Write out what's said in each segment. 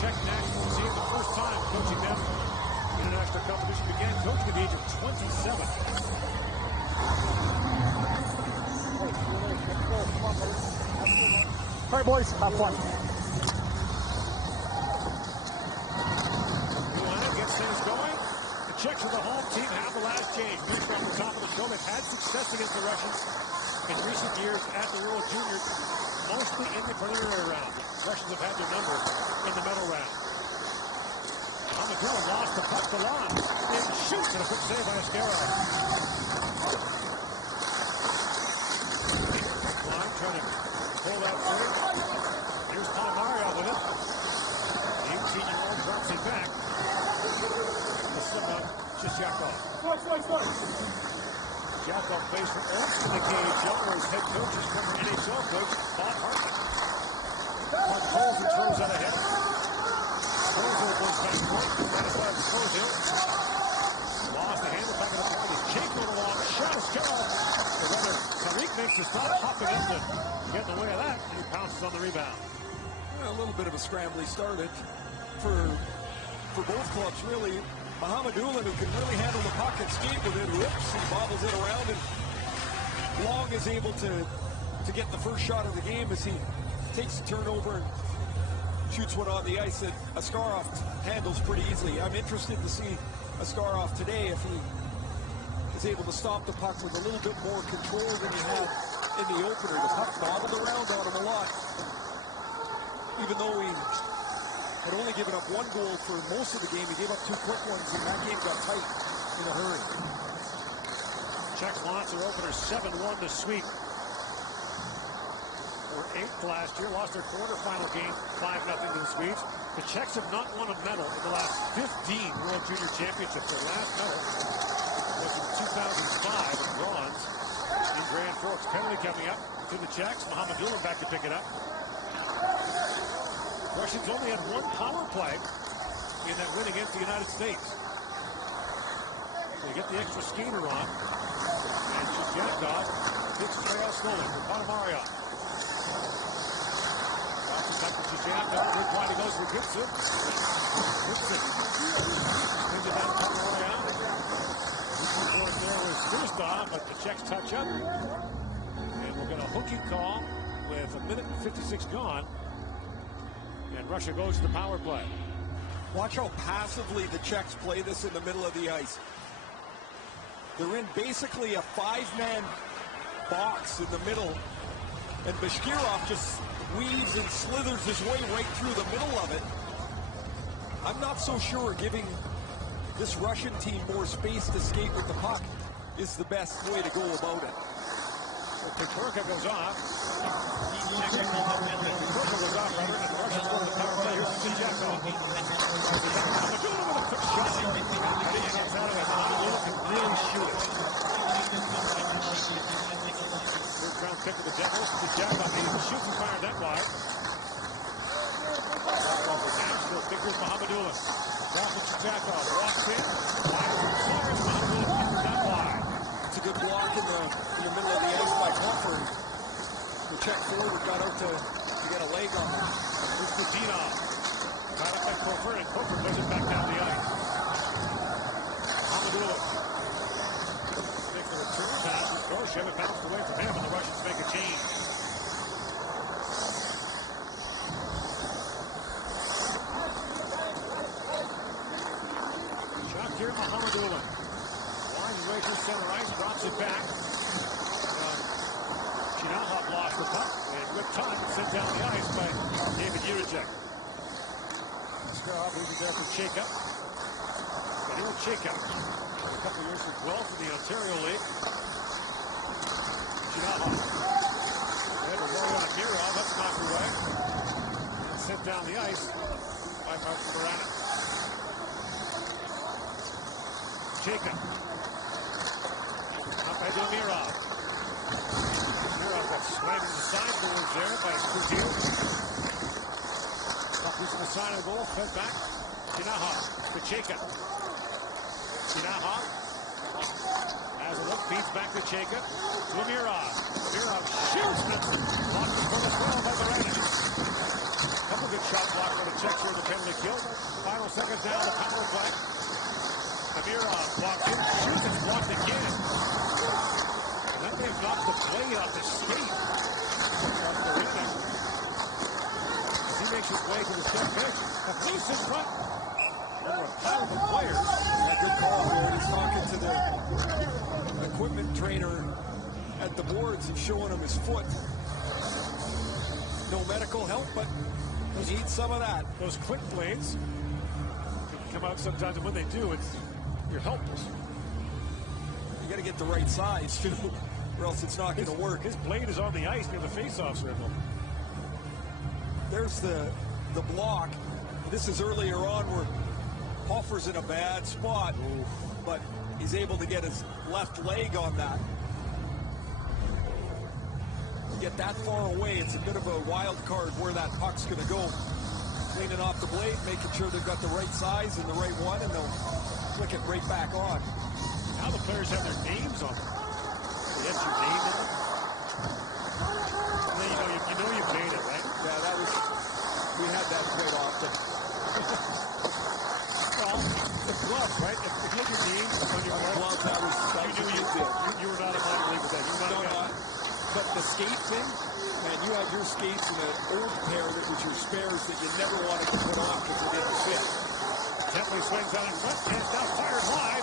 Czech national team, the first time coaching them. International competition began coaching at the age of 27. All right, boys, have fun. Gets things going. The Czechs are the home team, have the last game. Here's from the top of the show. They've had success against the Russians in recent years at the World Juniors, mostly in the preliminary round. The Russians have had their number in the medal round. Amadou lost the puck to Lon. It shoots, and a quick save by Askarov. Lon trying to pull that through. Here's Mario with it. The 18-year-old drops it back. The slip up, just Yakov. Yakov plays for Olsen, the Canadian Jumper's head coach, is former NHL coach, Bob Hartman. Mark Colson throws out ahead. Kozel goes back point, satisfied with Kozel. Lost the handle, back in the point, is Jake with a long shot, Askarov. Or rather, Tariq makes the stop, hopping up to get in the way of that, and he pounces on the rebound. Well, a little bit of a scrambly started for both clubs, really. Mohamedoulan, who can really handle the puck and skate with it, whips and bobbles it around, and Long is able to get the first shot of the game as he takes the turnover and shoots one on the ice that Askarov handles pretty easily. I'm interested to see Askarov today if he is able to stop the puck with a little bit more control than he had in the opener. The puck bobbled around on him a lot, even though he had only given up one goal for most of the game. He gave up 2 quick ones, and that game got tight in a hurry. Czechs lost their opener 7-1 to sweep. They were 8th last year, lost their quarterfinal game 5-0 to the Swedes. The Czechs have not won a medal in the last 15 World Junior Championships. Their last medal was in 2005 in bronze in Grand Forks. Penalty coming up to the Czechs. Mohamedoulan back to pick it up. Russians only had 1 power play in that win against the United States. They get the extra skater on. And Jakov kicks trail slowly for Mario. Watching back to Jakov. Big wide he goes for Gibson. Gibson brings it down to Mario. There was Gustav, but the Czechs touch up. And we'll get a hooking call with 1:56 gone. And Russia goes to the power play. Watch how passively the Czechs play this in the middle of the ice. They're in basically a 5-man box in the middle, and Bashkirov just weaves and slithers his way right through the middle of it. I'm not so sure giving this Russian team more space to skate with the puck is the best way to go about it. So Pekorka goes off. Pekorka goes off, rather, and the Russians go to the power play. Here's Jakov. Amadoulan with a quick shot. I think he comes out of it. Amadoulan can really shoot it. Third round pick of the Devils. Jakov, he shoots and fires that wide. Nashville figures Mohamedoulan. Ralph Jakov walks in. Wide open Flores. Mohamedoulan figures that wide. It's a good block in the middle of the ice by Comfort. The Czech forward got out to get a leg on him. Here's Kuzina. Got up by Comfort, and Comfort puts it back down the ice. Mohamedoulan makes the return pass with Goroshev. It bounced away from him, and the Russians make a change. Shot here, Mohamedoulan. Wide right through center ice, drops it back. Chinaha lost the puck, and with time, sent down the ice by David Jiricek. Askarov leaving there for Jacob. And here's Jacob. A couple of years for 12 for the Ontario League. Chinaha. They have a roll on a Mirov, that's knocked away. And sent down the ice by Martin Morana. Jacob. Up by Mirov. Mirov got slammed in the sideboards there by Kutil. Puck was on the side of the goal, fed back. Chinaha to Jacob. Chinaha has a look, feeds back to Jacob. To Mirov. Mirov shoots, and it's blocked from as well by Morana. Couple good shot blocks by the Czechs are in the penalty kill. Final seconds now, the power play. Amirov blocked in, shoots, it's blocked again. And then they've knocked the play off the skate. He makes his way to the step bench. A loose in front. Over a pile of players. Yeah, good call there. He's talking to the equipment trainer at the boards and showing him his foot. No medical help, but he needs some of that. Those quick blades can come out sometimes, and when they do, you're helpless. You got to get the right size, too, or else it's not going to work. His blade is on the ice near the face-off circle. There's the block. This is earlier on where Hoffer's in a bad spot, but he's able to get his left leg on that. Get that far away, it's a bit of a wild card where that puck's going to go. Cleaning off the blade, making sure they've got the right size and the right one, and they'll flick it right back on. Now the players have their names on them. They have your name in them. And then you know you've made it, right? Yeah, we had that quite often. Well, the gloves, right? If you had your name on your gloves, that was you knew you were not a minor league with that. You were not a guy. But the skate thing, man, you had your skates in an old pair that was your spares that you never wanted to put on because they didn't fit. Templey swings on in front, and now fired wide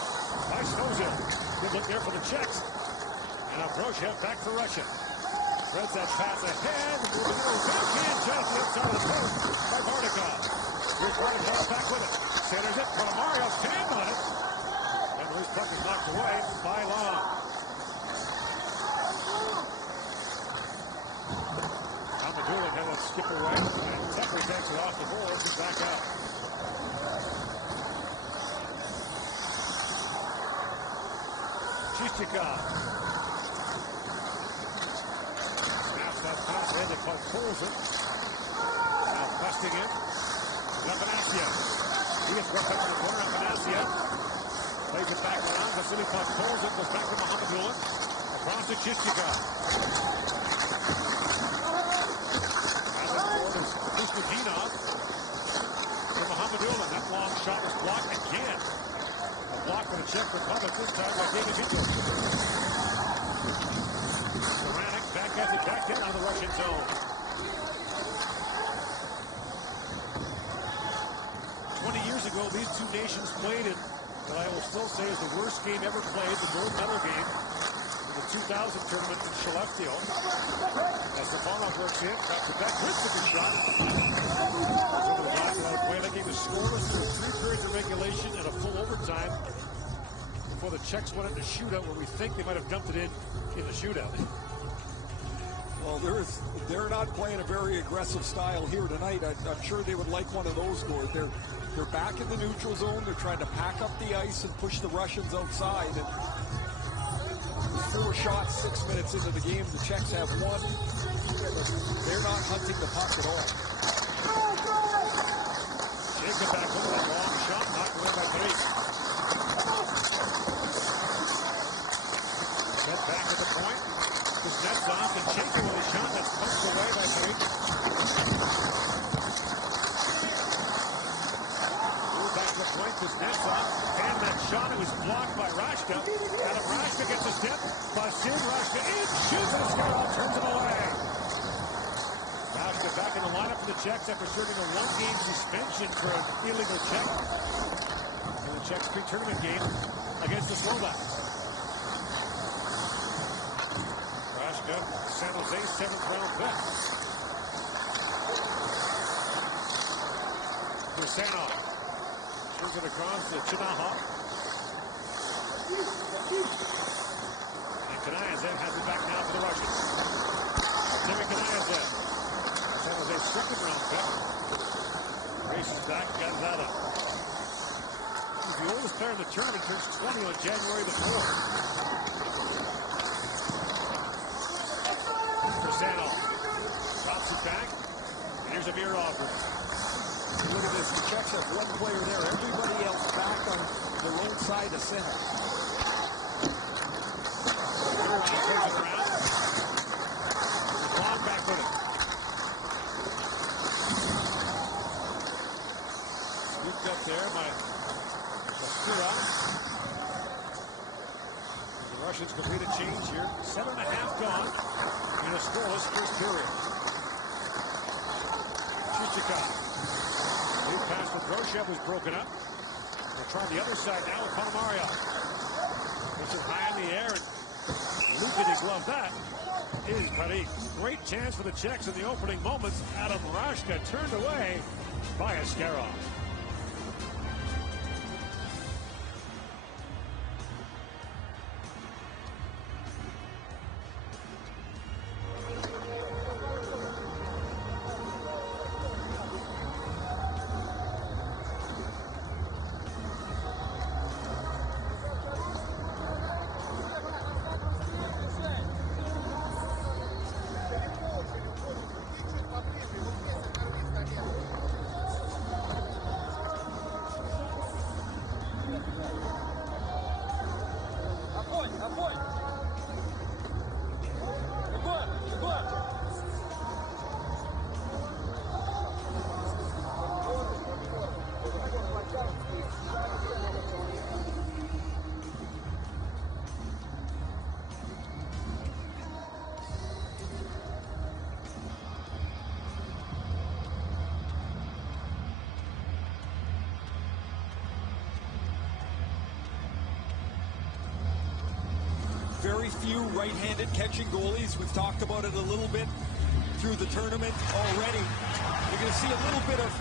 by Snowzil. Good look there for the Czechs. And Abrochev back for Russia. Threads that pass ahead. Moving over backhand shot to the outside of the post by Bartikov. Here's Bartikov back with it. Centers it. Mario's hand on it. And the loose puck is knocked away by Long. Doolin had a skip away, and Tucker takes it off the board and back out. Chichikov. Snaps that pass ahead, the puck pulls it. Now busting it. Lapanassia. He gets worked up in the corner. Lapanassia plays it back around. Vasily puck pulls it, goes back to Mohamedulin. Across to Chichikov. Kuznetsov for Mohamedulin. That long shot was blocked again. A block for the Czech Republic, this time by David Vito. Ceramic back at it, back in on the Russian zone. 20 years ago, these two nations played in what I will still say is the worst game ever played, the gold medal game. The 2000 tournament in Skellefteå. As Stefanov works in, got the back, hits the shot. That game was scoreless through 3 periods of regulation and a full overtime before the Czechs went into shootout where we think they might have dumped it in the shootout. Well, they're not playing a very aggressive style here tonight. I'm sure they would like one of those scores. They're back in the neutral zone. They're trying to pack up the ice and push the Russians outside. And 4 shots, 6 minutes into the game. The Czechs have 1. They're not hunting the puck at all. Jacob back over that long shot, knocked away by Tariq. Set back at the point. Kuznetsov and Jacob with a shot that's punched away by Tariq. Move back to the point, Kuznetsov. And that shot, it was blocked by Rashka. Adam Rashka gets a step. Busts in, Rashka in, shoots, and Scarlett turns it away. Rashka back in the lineup for the Czechs after serving a 1-game suspension for an illegal check in the Czechs pre-tournament game against the Slovaks. Rashka, San Jose 7th-round pick. Dursanov turns it across to Chinaha. And Kanayev has it back now for the Russians. Timmy Kanayev. San Jose 2nd-round pick. Races back, got it out of. He's the oldest player in the tournament, turns 20 on January the 4th. Dursanov drops it back. And here's Amirov with it. Look at this. The Czechs have 1 player there. Everybody else back on their own side of center. Amirov turns it around. There's Long back with it. picked up there by Shakira. The Russians complete a change here. 7.5 gone in a scoreless first period. Chichikov. Lead pass with Roshev was broken up. They'll try the other side now with Panamario. Puts it high in the air and loopity glove. That is Parik. Great chance for the Czechs in the opening moments. Adam Rashka turned away by Askarov. Very few right-handed catching goalies. We've talked about it a little bit through the tournament already. You're going to see a little bit of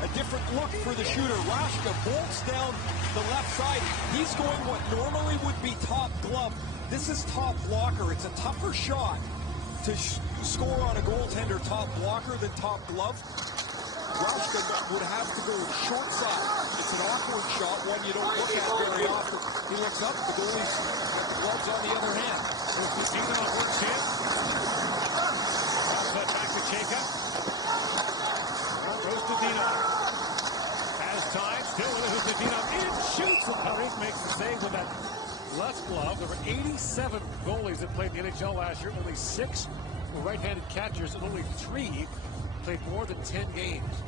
a different look for the shooter. Rashka bolts down the left side. He's going what normally would be top glove. This is top blocker. It's a tougher shot to score on a goaltender top blocker than top glove. Rashka would have to go short side. It's an awkward shot, one you don't look at very often. He looks up, the goalie's gloves on the other hand. Dino on one chance. Pass that back to Cheka. Goes to Dino. Has time, still with it to Dino. In shoots from Parik, makes the save with that left glove. There were 87 goalies that played in the NHL last year. Only 6 were right-handed catchers, and only 3 played more than 10 games.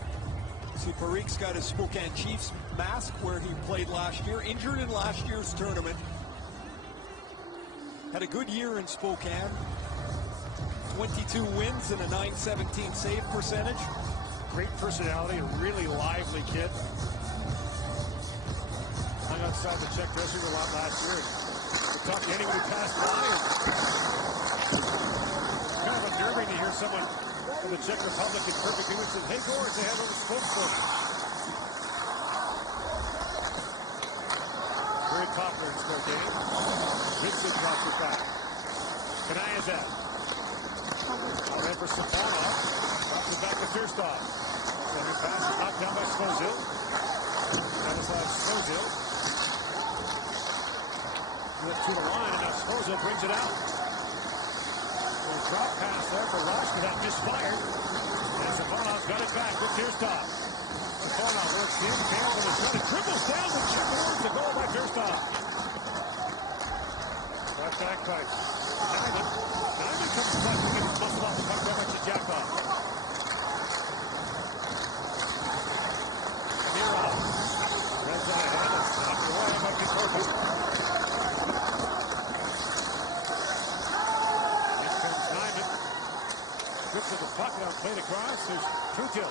See, Parik's got his Spokane Chiefs mask where he played last year, injured in last year's tournament. Had a good year in Spokane. 22 wins and a .917 save percentage. Great personality, a really lively kid. Hung outside the Czech dressing room a lot last year. Talked to anyone who passed by. It's kind of unnerving to hear someone from the Czech Republic in perfect English says, "Hey, Gord, they have on the spokesman." Very popular in Spokane. Ridley drops it back. Kanayazet. All right for Safonov. Drops it back to Firstov. Center pass is knocked down by Svozil. Stanislav Svozil. To the line, and now Svozil brings it out. Drop pass there for Rashka that misfired. And Safonov's got it back with Firstov. Safonov works in, fails on his shot. It dribbles down the chip towards the goal by Firstov. Brought back by Diamond. Diamond comes back to get his muscle off the puck down to Jakov. Mirov. Reds on ahead and knocked away by Kokovu. Grips of the puck now played across. There's Kutil.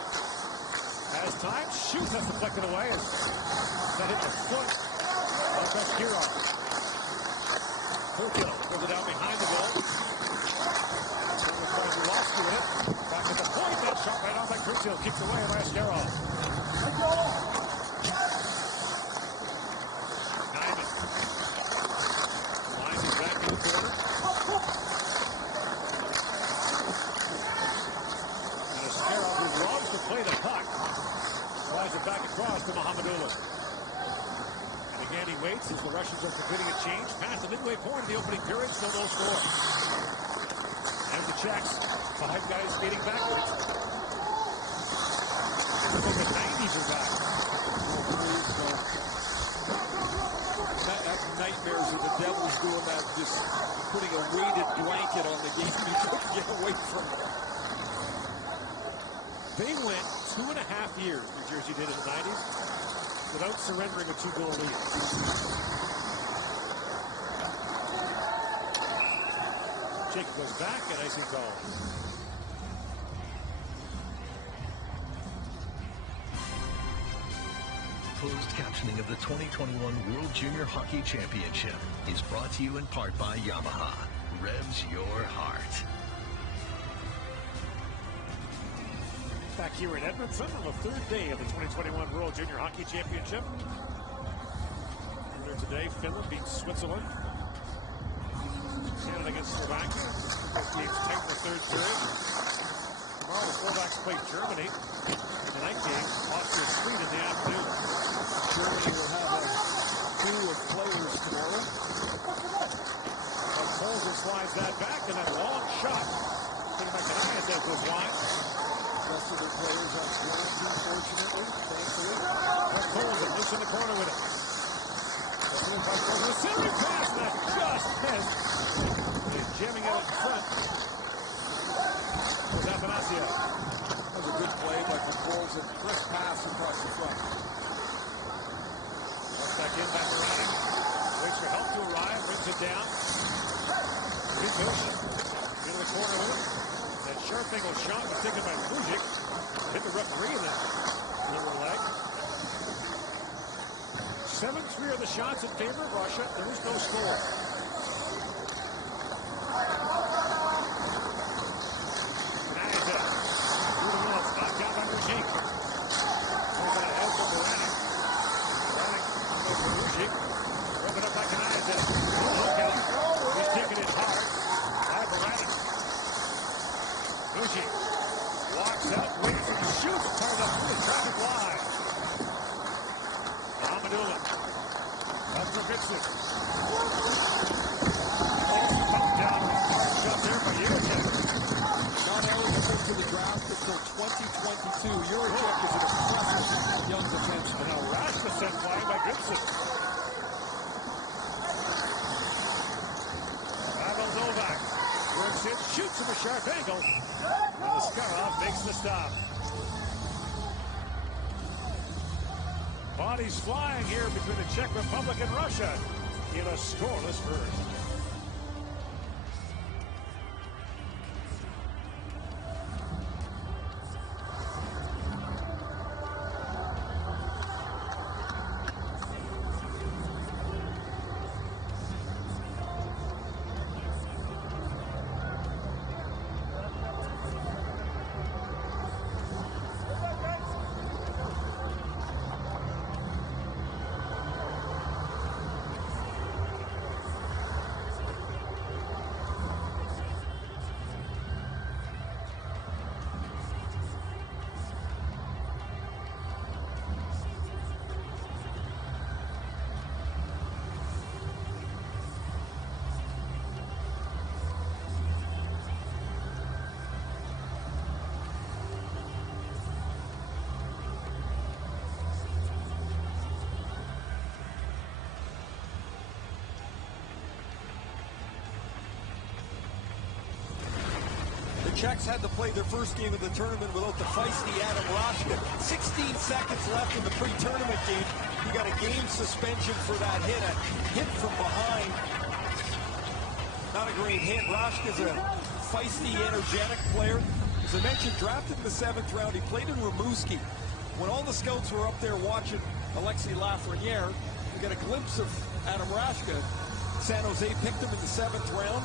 Has time. Shoots. That's deflected away. That hit the foot of Beskirov. Kutil pulls it out behind the goal. Lost with it. Back at the point. That shot right off by Kutil. Kicked away by Askarov. Diamond. Lines it back in the corner. Play the puck. Slides it back across to Mohamedullah. And again he waits as the Russians are completing a change. Past the midway point of the opening period, still no score. And the Czechs, 5 guys skating backwards. But the 90s are back. That's nightmares of the Devils doing that, just putting a weighted blanket on the game you couldn't get away from it. They went 2.5 years, New Jersey did in the 90s, without surrendering a 2-goal lead. Jake goes back and icing call. Closed captioning of the 2021 World Junior Hockey Championship is brought to you in part by Yamaha. Revs your heart. Back here in Edmonton on the third day of the 2021 World Junior Hockey Championship. Earlier today, Finland beat Switzerland. Canada against Slovakia. Both teams tight in the third period. Tomorrow the Slovaks play Germany. The night game, Austria-Sweden in the afternoon. Germany will have a crew of players tomorrow. Colson slides that back, and that long shot. Taking back to Hines as goes wide. The rest of their players on quarantine, fortunately, thankfully. Colson looks in the corner with it. The centering pass that just missed. He's jamming out in front. Was Athanasiou. That was a good play by Colson. Crisp pass across the front. Back in, back around him. Waits for help to arrive, brings it down. Big push. Into the corner with it. That sharp angle shot was taken by Bujic. Hit the referee in that lower leg. 7-3 are the shots in favor of Russia. There is no score. Nice. Through the middle. Knocked down by Bujic. There's that help from Baranek. Rub it up by Kanaida. Look out. He's taking it hard. By Baranek. Bujic walks out, waits for the shoot. Turned up through the traffic line. Ahmadullah. Up for Gibson. Bumped down. Shot there by Juracek. Not eligible for the draft until 2022. Juracek is an impressive young defenseman. Now Rasmussen flying by Gibson. Pavel Novak works it, shoots from a sharp angle. And Askarov makes the stop. Bodies flying here between the Czech Republic and Russia in a scoreless first. The Czechs had to play their first game of the tournament without the feisty Adam Rashka. 16 seconds left in the pre-tournament game. He got a game suspension for that hit. A hit from behind. Not a great hit. Rashka's a feisty, energetic player. As I mentioned, drafted in the 7th round. He played in Rimouski. When all the scouts were up there watching Alexis Lafreniere, we got a glimpse of Adam Rashka. San Jose picked him in the 7th round.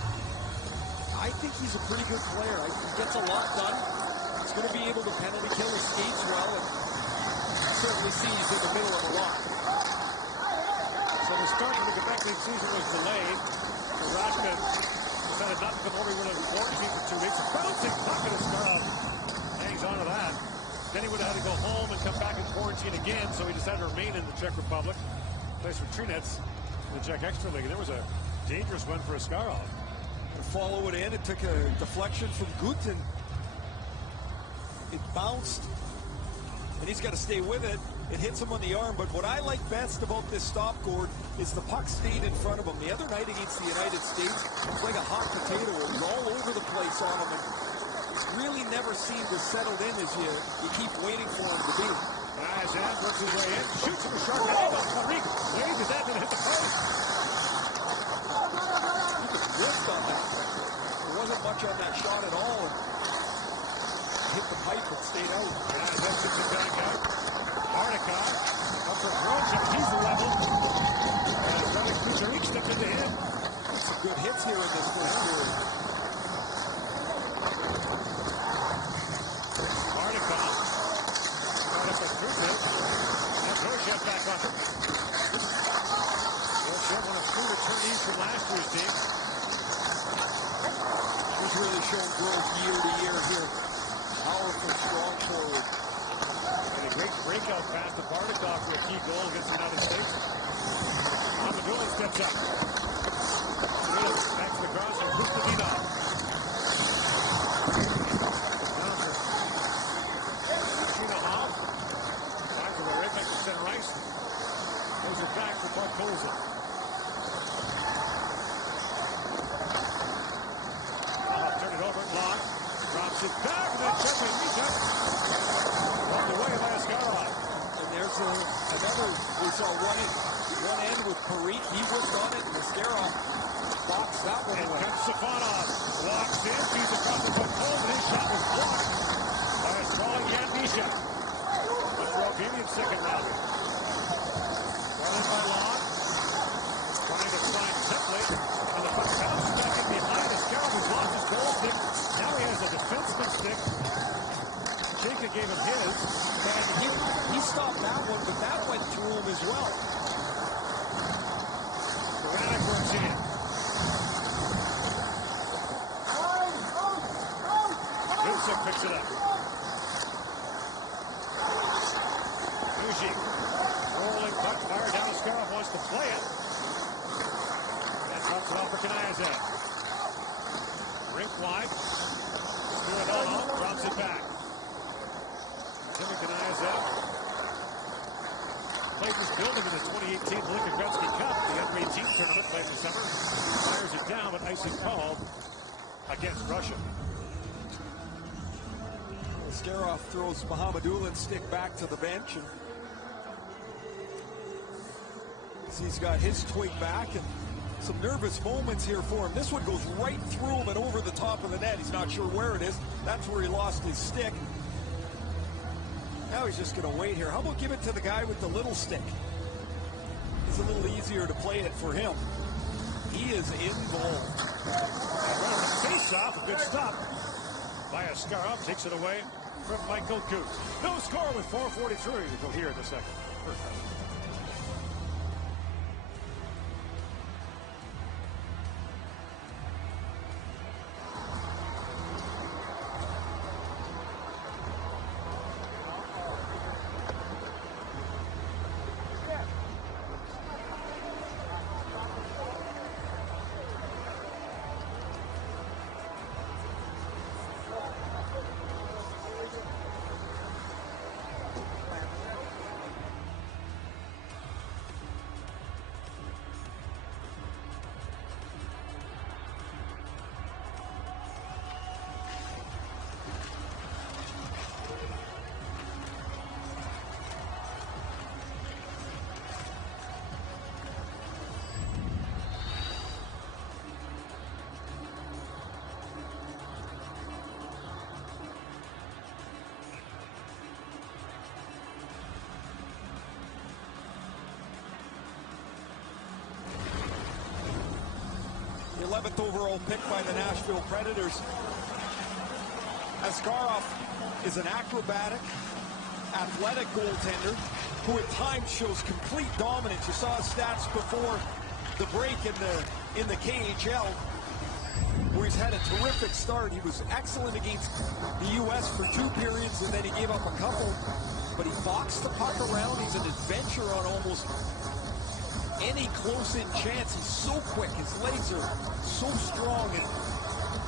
I think he's a pretty good player. He gets a lot done. He's going to be able to penalty kill his skates well, and certainly see he's in the middle of a lot. So the start of the Quebec League season was delayed. So Rashka decided not to come over with a quarantine for 2 weeks. Bouncing puck at his glove. Hangs on to that. Then he would have had to go home and come back in quarantine again, so he decided to remain in the Czech Republic. Plays for Trinets in the Czech Extra League. And there was a dangerous one for Askarov. Follow it in. It took a deflection from Gutin. It bounced, and he's got to stay with it. It hits him on the arm, but what I like best about this stop, Gord, is the puck stayed in front of him. The other night against the United States, it was like a hot potato. It was all over the place on him, and it really never seemed as settled in as you keep waiting for him to be. Kaniazan works his way in, shoots from a sharp angle. Parik waves his head and hit the post. Ripped on that. There wasn't much on that shot at all. Hit the pipe and stayed out. Kaniazan gets it back out. Bartikov up for Brooks, and he's level. And Parik stepped into him. Some good hits here in this first period. Bartikov right up the Krutov. And Rochet back on. Rochet, one of 2 returnees from last year's team. He's really shown growth year to year here. Powerful, strong forward. And a great breakout pass to Bartikov for a key goal against the United States. Goalie steps up. Back to the cross and Krutov. Center ice. Those are back for Bartolza. Turn it over at long. Drops it back. And then Czech and Mika. Pulled away by Askarov. And there's another. We saw one end with Parik. He worked on it. And Askarov boxed that one away. And Safanov walks in. Sees the front of Bartolza. His shot was blocked by a sprawling Yandisha. Romanian second round. Brought in by Long. Trying to find Tepley. And the puck bounces back in behind. Askarov has lost his goal stick. Now he has a defenseman stick. Jacob gave him his. And he stopped that one, but that went through him as well. Baranek works in. Wilson picks it up. Rolling puck, fire down. Askarov wants to play it. And drops it off for Kaniazan. Rink wide. Spiridonov drops it back. Timmy Kaniazan played this building in the 2018 Lincoln Gretzky Cup, the under-18 tournament played this summer. Fires it down, but icing called against Russia. Askarov throws Mohamedulin's stick back to the bench, and he's got his twig back, and some nervous moments here for him. This one goes right through him and over the top of the net. He's not sure where it is. That's where he lost his stick. Now he's just going to wait here. How about give it to the guy with the little stick? It's a little easier to play it for him. He is in goal. Face-off, a good stop by Askarov. Takes it away from Michael Goose. No score with 4:43 to go here in the second. First half. The 11th overall pick by the Nashville Predators. Askarov is an acrobatic, athletic goaltender who at times shows complete dominance. You saw his stats before the break in the KHL, where he's had a terrific start. He was excellent against the U.S. for 2 periods, and then he gave up a couple. But he boxed the puck around. He's an adventure on almost any close-in chance. He's so quick. His legs are so strong. And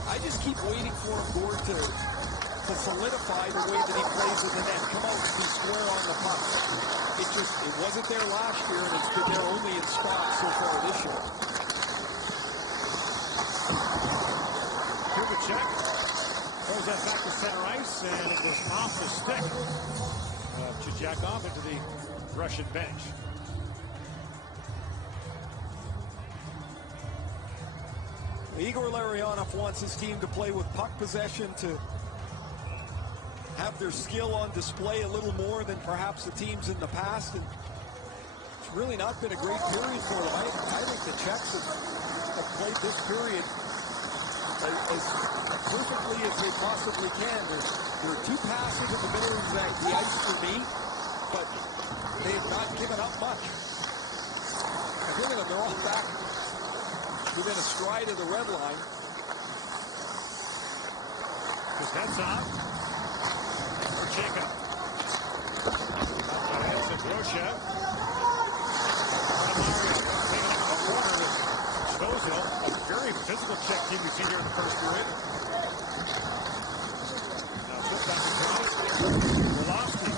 I just keep waiting for him, Gord, to solidify the way that he plays in the net. Come out and be square on the puck. It wasn't there last year, and it's been there only in spots so far this year. Check. Throws that back to center ice, and it was off the stick. Shakov into the Russian bench. Igor Larionov wants his team to play with puck possession, to have their skill on display a little more than perhaps the teams in the past. And it's really not been a great period for them. I think the Czechs have played this period as perfectly as they possibly can. They're too passive in the middle of the ice for me, but they have not given up much. And look at them, they're all back within a stride of the red line. Kuznetsov for Jacob. Hits it, Rosha. Mario taking up the corner with Stozel. A very physical Czech team we've seen here in the first period. Now flip back to Jones. Orlovsky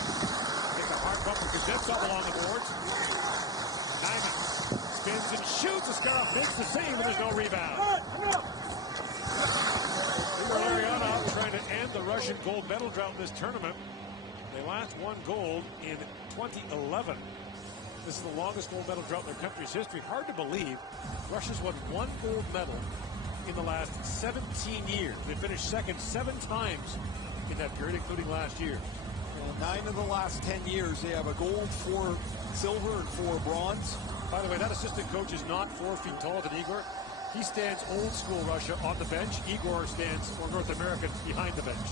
takes a hard bump with Kuznetsov along the boards. Nyman spins and shoots. Askarov makes the save, but there's no rebound. Igor Larionov trying to end the Russian gold medal drought in this tournament. They last won gold in 2011. This is the longest gold medal drought in their country's history. Hard to believe. Russia's won 1 gold medal in the last 17 years. They finished second 7 times in that period, including last year. And 9 of the last 10 years, they have a gold, 4 silver, and 4 bronze. By the way, that assistant coach is not 4 feet taller than Igor. He stands old school Russia on the bench. Igor stands for North Americans behind the bench.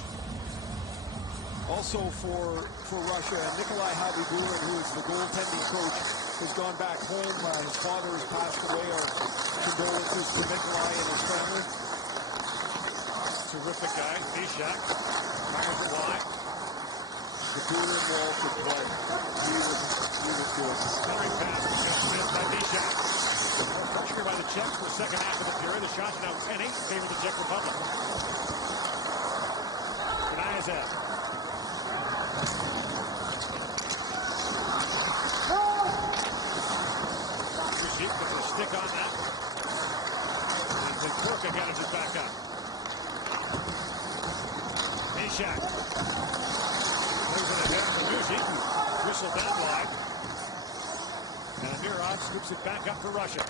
Also for Russia, Nikolai Habibulin, who is the goaltending coach, has gone back home. His father has passed away. Our condolences to Nikolai and his family. Terrific guy, Bishak. Fires it wide. The Bulin wall could play. He was good. Coloring pass missed by Bishak. Pressure by the Czechs for the second half of the period. The shot's now 10-8 in favor of the Czech Republic. Kniazev. Deep with a stick on that. And then Korka got it just back up. Bishak. Moves it ahead for Muzic. Whistle that wide. And Amirov scoops it back up for Russia.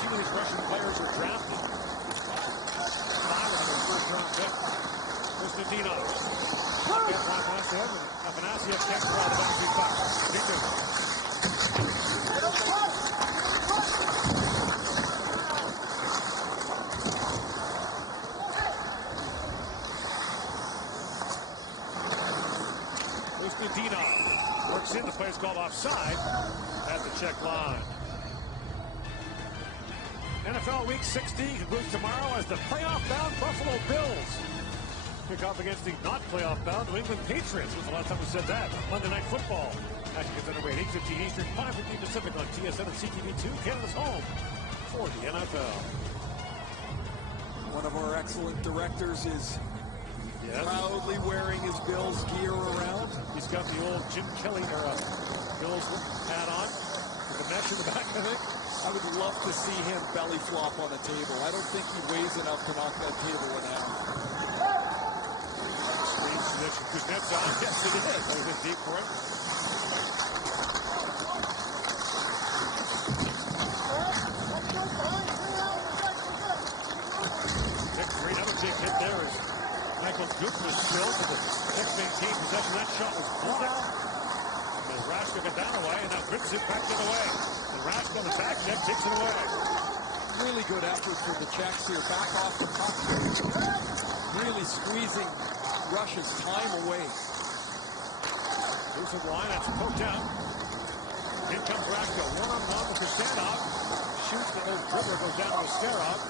Of these Russian players are drafted. 5 of them first-round pick. Konstantinov. Get block last head. Afanasyev can't throw the boundary puck. Victor. Konstantinov works in. The play is called offside at the Czech line. NFL Week 16 concludes tomorrow as the playoff-bound Buffalo Bills kick off against the not playoff-bound New England Patriots. When's the last time we said that? Monday Night Football. Action gets underway at 8:15 Eastern, 5:15 Pacific on TSN and CTV2, Canada's home for the NFL. One of our excellent directors is proudly wearing his Bills gear around. He's got the old Jim Kelly era Bills hat on with the mesh in the back, I think. I would love to see him belly flop on a table. I don't think he weighs enough to knock that table in half. Screen switch. Kuznetsov. Yes, it is. Goes in deep for it. Victory. Another big hit there is Michael Gutman's still, but the Czechs maintain possession. That shot was blocked. And Raska got that away, and now Vincent backs it away. Rask on the back net takes it away. Really good effort for the Czechs here. Back off the puck. Really squeezing Russia's time away. Loose of line, that's poked out. In comes Raska, one-on-one with Kristanov. Shoots, the little dribbler goes down to Askarov.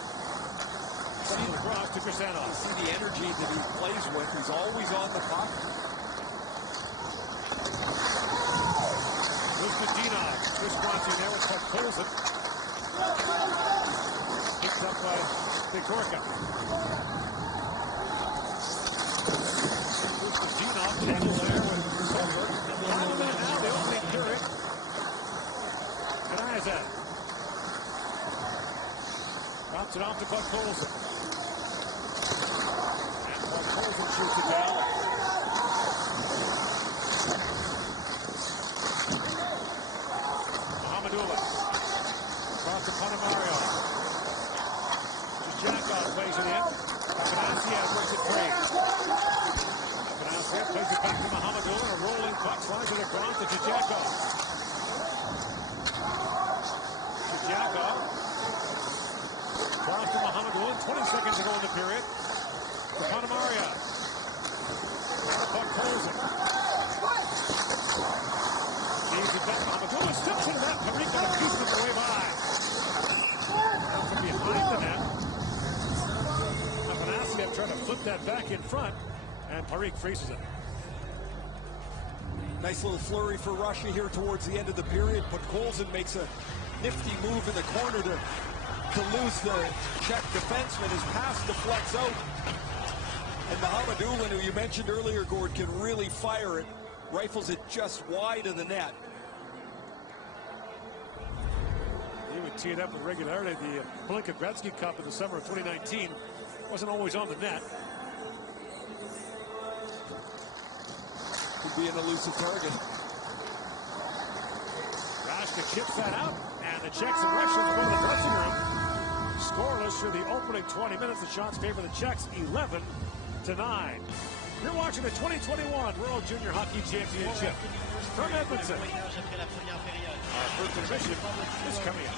Sends it across to Kristanov. You see the energy that he plays with. He's always on the puck. Chris Bronson there with puck pulls it. Picked up by Bigorka. Konstantinov tangled there with Silver. 5 minutes now, the opening period. Kniazev. Drops Gets it off to Buck Colson. And Buck Colson shoots it down. Mohamedullah. Across to Panamario. Jackov plays it in. Afanasiev works it free. Afanasiev plays it back to Mohamedullah. A rolling puck slides it across to Jackov. Jackov. Cross to Mohamedullah. 20 seconds to go in the period. To Panamario. Now puck Colson. Leaves it back. Mohamedullah steps into that. Parikh got a piece of the way by. Now from behind the net. Afanasiev trying to flip that back in front. And Parikh freezes it. Nice little flurry for Russia here towards the end of the period, but Colson makes a nifty move in the corner to lose the Czech defenseman. His pass deflects out. And Mohamedullah, who you mentioned earlier, Gord, can really fire it. Rifles it just wide of the net. He would tee it up with regularity. The Blink-Gretzky Cup in the summer of 2019 wasn't always on the net. Could be an elusive target. Rashka chips that out, and the Czechs and Russians go to the dressing room. Scoreless through the opening 20 minutes. The shots favor the Czechs 11-9. You're watching the 2021 World Junior Hockey Championship from Edmonton. Our first intermission is coming up.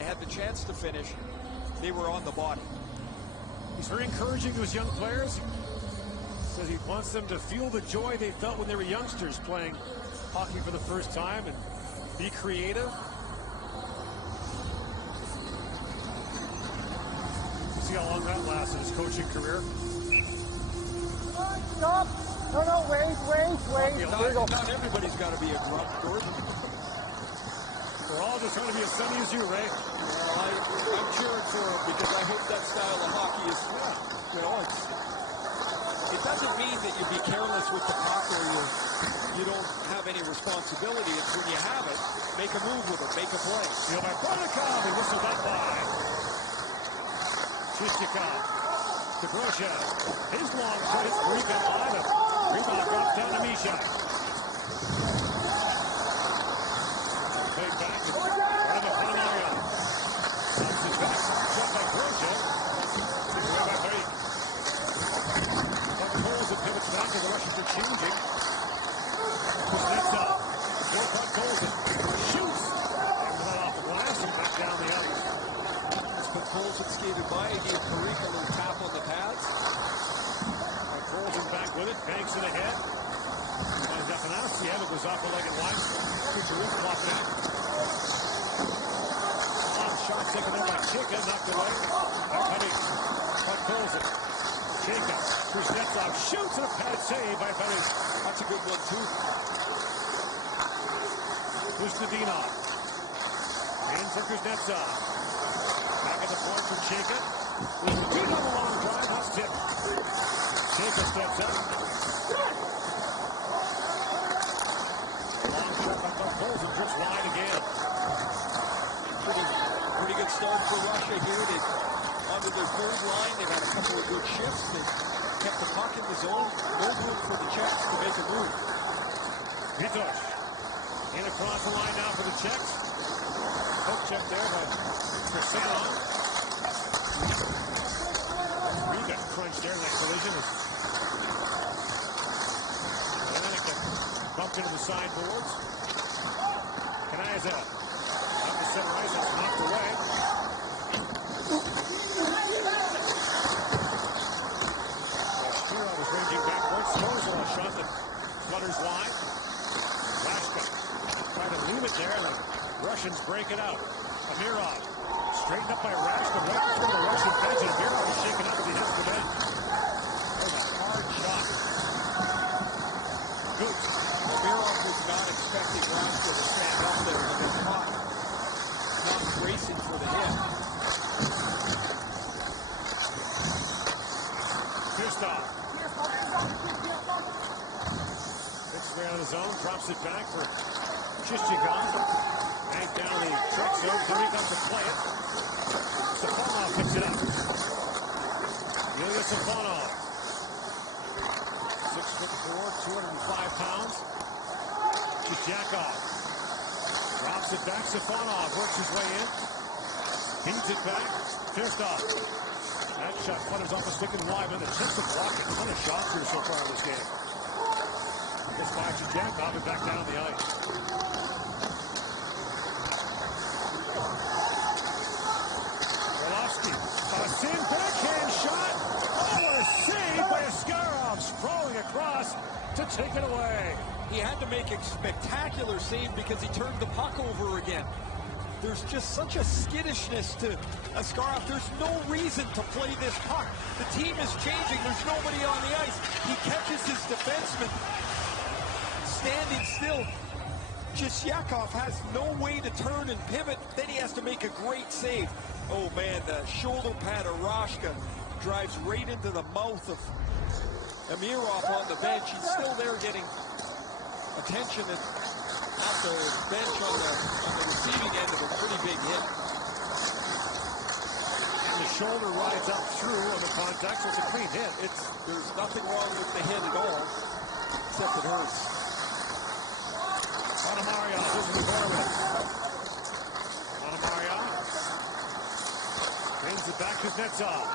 Had the chance to finish, they were on the bottom. He's very encouraging to his young players. Says he wants them to feel the joy they felt when they were youngsters playing hockey for the first time and be creative. See how long that lasts in his coaching career. Stop! No, wait. Not everybody's got to be a grunt, Gordon. We're all just trying to be as sunny as you, Ray. Well, I'm cheering for him because I hope that style of hockey is, it doesn't mean that you be careless with the puck or you don't have any responsibility. It's when you have it, make a move with it, make a play. By Pronikov, he whistled that by. Chichikov to Grosjean. His long shot is rebound behind him. Rebound drops down to Misha. Big back to Panamario. Knocks it back. Shot by Grosjean. Taken away by Parikh. Buck Colson pivots back as the Russians are changing. Kuznetsov. Still Buck Colson. Shoots. After that off the glass and back down the other. But Colson skated by and gave Parikh a little tap on the pads. Colson back with it, banks it ahead. And Afanasiev, it was off the leg and wide. Kucherov blocked out. Long shot taken there by Chika, knocked away. Parikh. Buck Colson. Chika. Kuznetsov shoots and a pad save by Parikh. That's a good one, too. Kuznetsov. In for Kuznetsov. Back at the point from Chika. Kuznetsov on the long drive, that's tipped. Chika steps up. Long shot by Buck Colson, drips wide again. Pretty good start for Russia here. They onto their third line. They've had a couple of good shifts. They kept the puck in the zone. No room for the Czechs to make a move. Vitor. In across the line now for the Czechs. Poke check there by Krasanov. He got crunched there in that collision. Danica bumped into the sideboards. Kanaza up the center ice. That's knocked away. Spiro was ranging backwards. Scores on a shot that flutters wide. Rashka trying to leave it there. The Russians break it out. Amirov straightened up by Rashka. Right through the Russian bench. And Amirov is shaken up as he hits the bench. That was a hard shot. Good. Amirov was not expecting Rashka to stand up there with his puck not racing for the hit. Pissed off. Hits around the zone, drops it back for Chichikov. Bank down the strike zone, Tony comes to play it. Safonov picks it up. Ilya Safonov. 6'4", 205 pounds. Chichikov. Drops it back, Safonov works his way in. Feeds it back, pissed off. That shot flutters off the stick and wide, and the Czechs have blocked a ton of shots here so far in this game. Gets by Chichikov and back down the ice. Orlovsky, a sin backhand shot. Oh, a save by Askarov, sprawling across to take it away. He had to make a spectacular save because he turned the puck over again. There's just such a skittishness to Askarov. There's no reason to play this puck. The team is changing. There's nobody on the ice. He catches his defenseman standing still. Chichikov has no way to turn and pivot. Then he has to make a great save. Oh, man, the shoulder pad of Rashka drives right into the mouth of Amirov on the bench. He's still there getting attention at the bench on the receiving end of a pretty big hit. And the shoulder rides up through on the contact, so it's a clean hit. There's nothing wrong with the hit at all, except it hurts. Monomaria losing the board with it. Monomaria brings it back to Kuznetsov.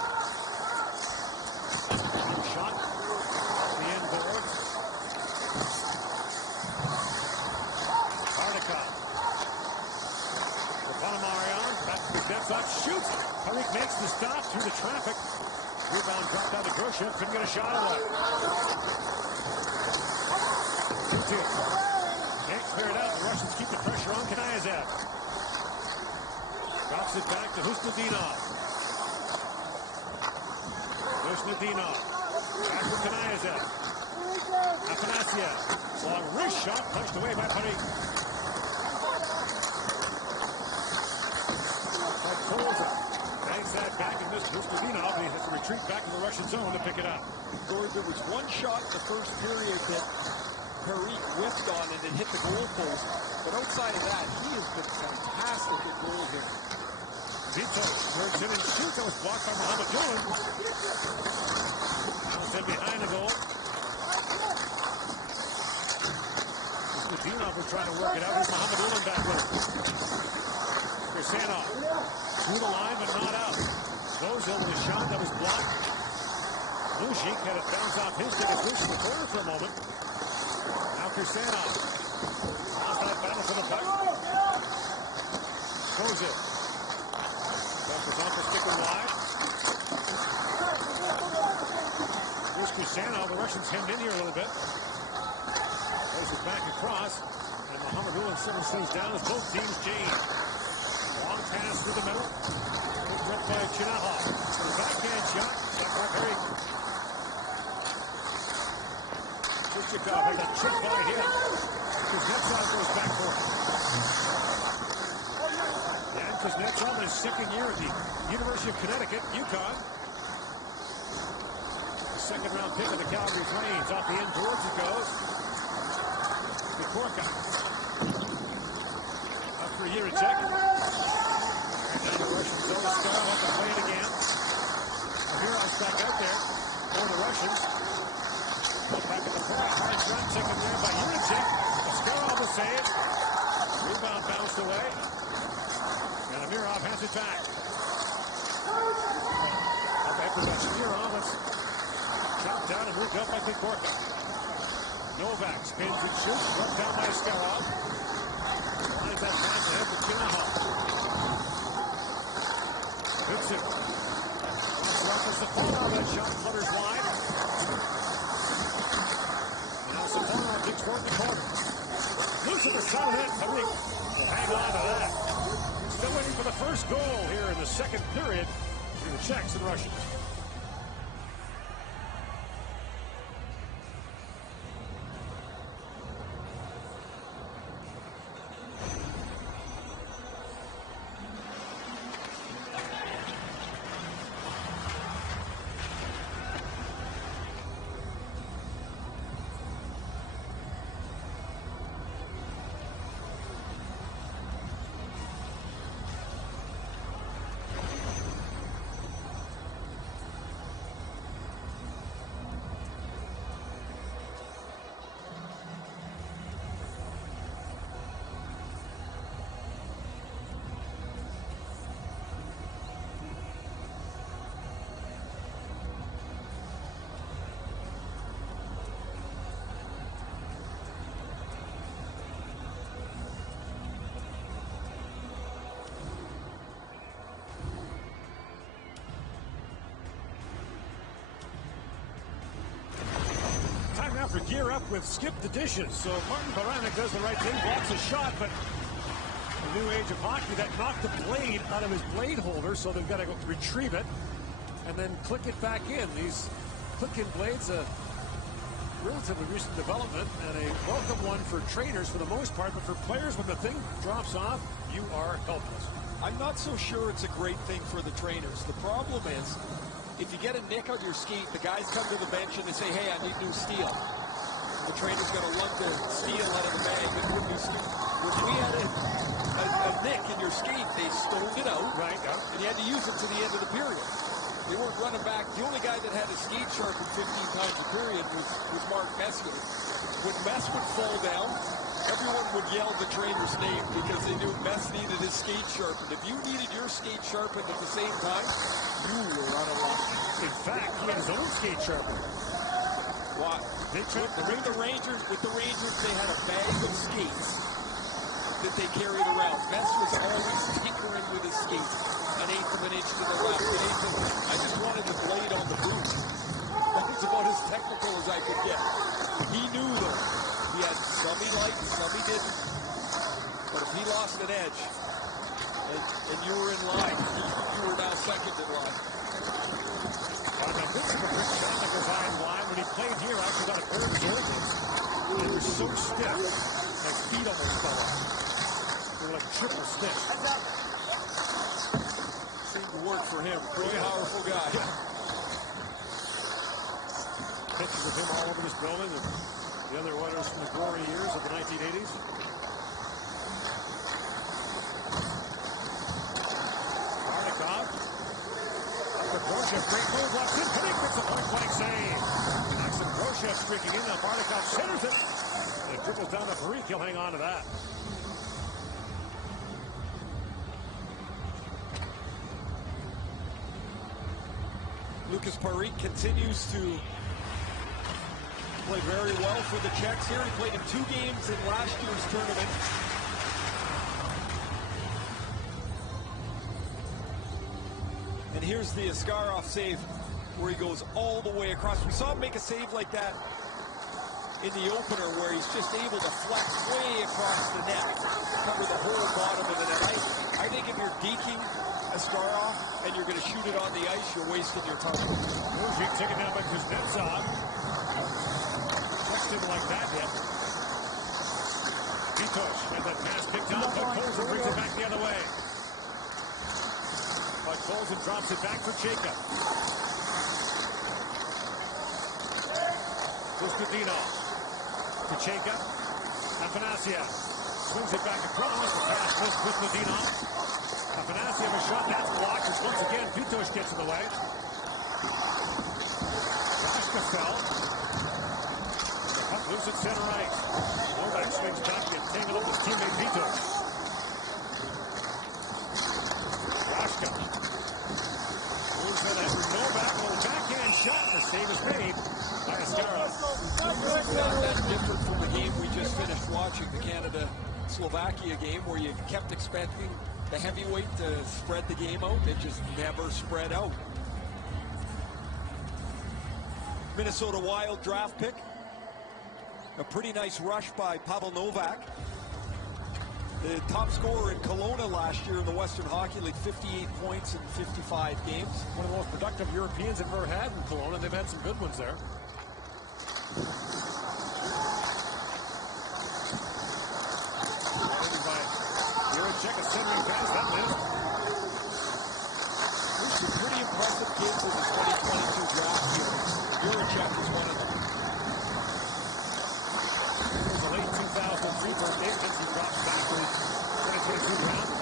Shot off the end board. Back to Kuznetsov, shoots. Harik makes the stop through the traffic. Rebound dropped out to Groshev, couldn't get a shot on it. 2-2. Can't clear it out. The Russians keep the pressure on Kanayev. Drops it back to Husnudinov. Husnudinov. Back to Kanayev. Afanasyev. Long wrist shot, punched away by Harik. Banks that back and missed Husnudinov. He has to retreat back to the Russian zone to pick it up. There was one shot in the first period that Harik whiffed on and it hit the goal post. But outside of that, he has been fantastic at goal here. Vito works in and shoots. That was blocked by Mohamed Doolan. Now in behind the goal. Husnudinov was trying to work it out. Here's Mohamed Doolan back with it. Krisanov through the line, but not out. Goes in with a shot that was blocked. Lushik had it bounce off his stick and loose in the corner for a moment. Now Krisanov lost that battle for the puck. Goes it. Bumpers off the stick and wide. Here's Krisanov. The Russians hemmed in here a little bit. Plays it back across. And Mohamed Doolan settles things down as both teams change. Long pass through the middle. Picked up by Chinahov. The backhand shot. Back by Harik. Chichikov has a chip by him. Kuznetsov goes back for him. And Kuznetsov in his second year at the University of Connecticut, UConn. The second round pick of the Calgary Flames. Off the end boards it goes. Nikorka. Up for a year at Czech. The Russians don't start, have to play it again. Mirov's back out there for the Russians. Back at the point, nice run taken there by Unacek. Askarov will save. Rebound bounced away. And Amirov has it back. Up after that, Amirov was chopped down and moved up by Nikorka. Novak spins and shoots, brought down by Askarov. Finds that pass ahead for Chinahov. Hits it. Cross the corner. That shot flutters wide. Now Safonov digs toward the corner. Loose at the side of that. Harik will hang on to that. Still waiting for the first goal here in the second period for the Czechs and Russians. have to gear up with skip the dishes. So Martin Baranek does the right thing, blocks a shot, but the new age of hockey that knocked the blade out of his blade holder, so they've got to go retrieve it and then click it back in. These click-in blades, a relatively recent development and a welcome one for trainers for the most part, but for players, when the thing drops off, you are helpless. I'm not so sure it's a great thing for the trainers. The problem is, if you get a nick on your skate, the guys come to the bench and they say, hey, I need new steel. The trainer's going to lug the steel out of the bag and put new steel. When we had a nick in your skate, they stoned it out, right, and you had to use it to the end of the period. They weren't running back. The only guy that had his skate sharpened 15 times a period was Mark Messier. When Mess would fall down, everyone would yell the trainer's name because they knew Mess needed his skate sharpened. If you needed your skate sharpened at the same time, you were out of luck. In fact, he had his own skate sharpened. Why? With the Rangers, they had a bag of skates that they carried around. Mess was always tinkering with his skate. An eighth of an inch to the left, an eighth of an inch. I just wanted the blade on the boot. That was about as technical as I could get. He knew though. He had some he liked, some he didn't. But if he lost an edge, and you were in line, you were now second in line. Now this is a big shot that goes high and wide. When he played here, actually got a pair of his organs. They were so stiff, my feet almost fell off. They were like triple stiff. Seemed to work for him. Really powerful guy. Pictures of him all over this building. And the other Oilers from the glory years of the 1980s. Barnikov. Groshev, great move, walks in, Pinnick gets a point-blank save. Maxim Groshev streaking in, now Barnikov centers it. And it dribbles down to Parikh, he'll hang on to that. Lucas Parikh continues to play very well for the Czechs here. He played in 2 games in last year's tournament. And here's the Askarov save where he goes all the way across. We saw him make a save like that in the opener where he's just able to flex way across the net, cover the whole bottom of the net. I think if you're deking Askarov and you're going to shoot it on the ice, you're wasting your time. Mujic taken down by Kuznetsov. Just didn't like that yet. Vitosh had that pass picked up, but Colson brings it back the other way. But Colson drops it back for Jacob. Kustadinov. Kacheka. Afanasyev. Swings it back across. The pass missed Kustadinov. Afanasyev a shot. That's blocked. And once again, Vitosh gets in the way. Rashka fell. Puck loose at center ice. Novak swings back and gets tangled up with his teammate Vitosh. Rashka. Moves in at Novak. A little backhand shot. The save is made by Askarov. Not that different from the game we just finished watching, the Canada-Slovakia game, where you kept expecting the heavyweight to spread the game out. It just never spread out. Minnesota Wild draft pick. A pretty nice rush by Pavel Novak. The top scorer in Kelowna last year in the Western Hockey League, 58 points in 55 games. One of the most productive Europeans they've ever had in Kelowna. They've had some good ones there. Check a centering pass, that missed. There's some pretty impressive kids in the 2022 draft here. Juracek is one of them. It was a late 2003 birthday since he dropped back to the 2022 draft.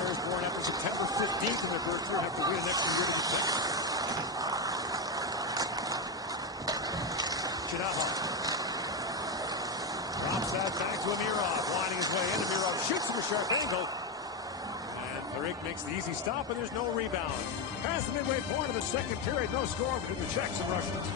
Players born after September 15th in their birth year have to wait an extra year to be picked. Chinaha. Drops that back to Amirov, winding his way in. Amirov shoots from a sharp angle. And Parikh makes the easy stop, and there's no rebound. Past the midway point of the second period, no score between the Czechs and Russians.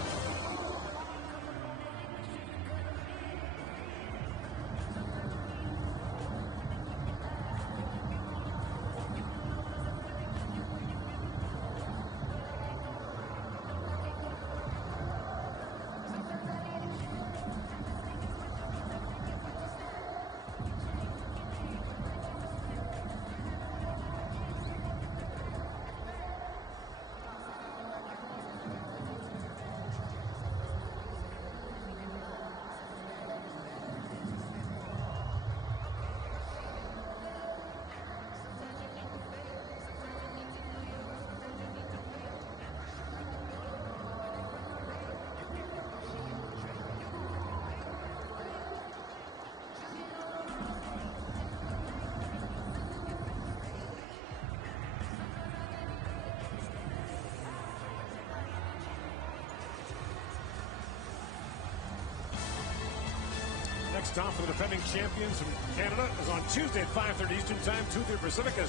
Next stop for the defending champions from Canada is on Tuesday at 5:30 Eastern Time, 2:30 Pacific, as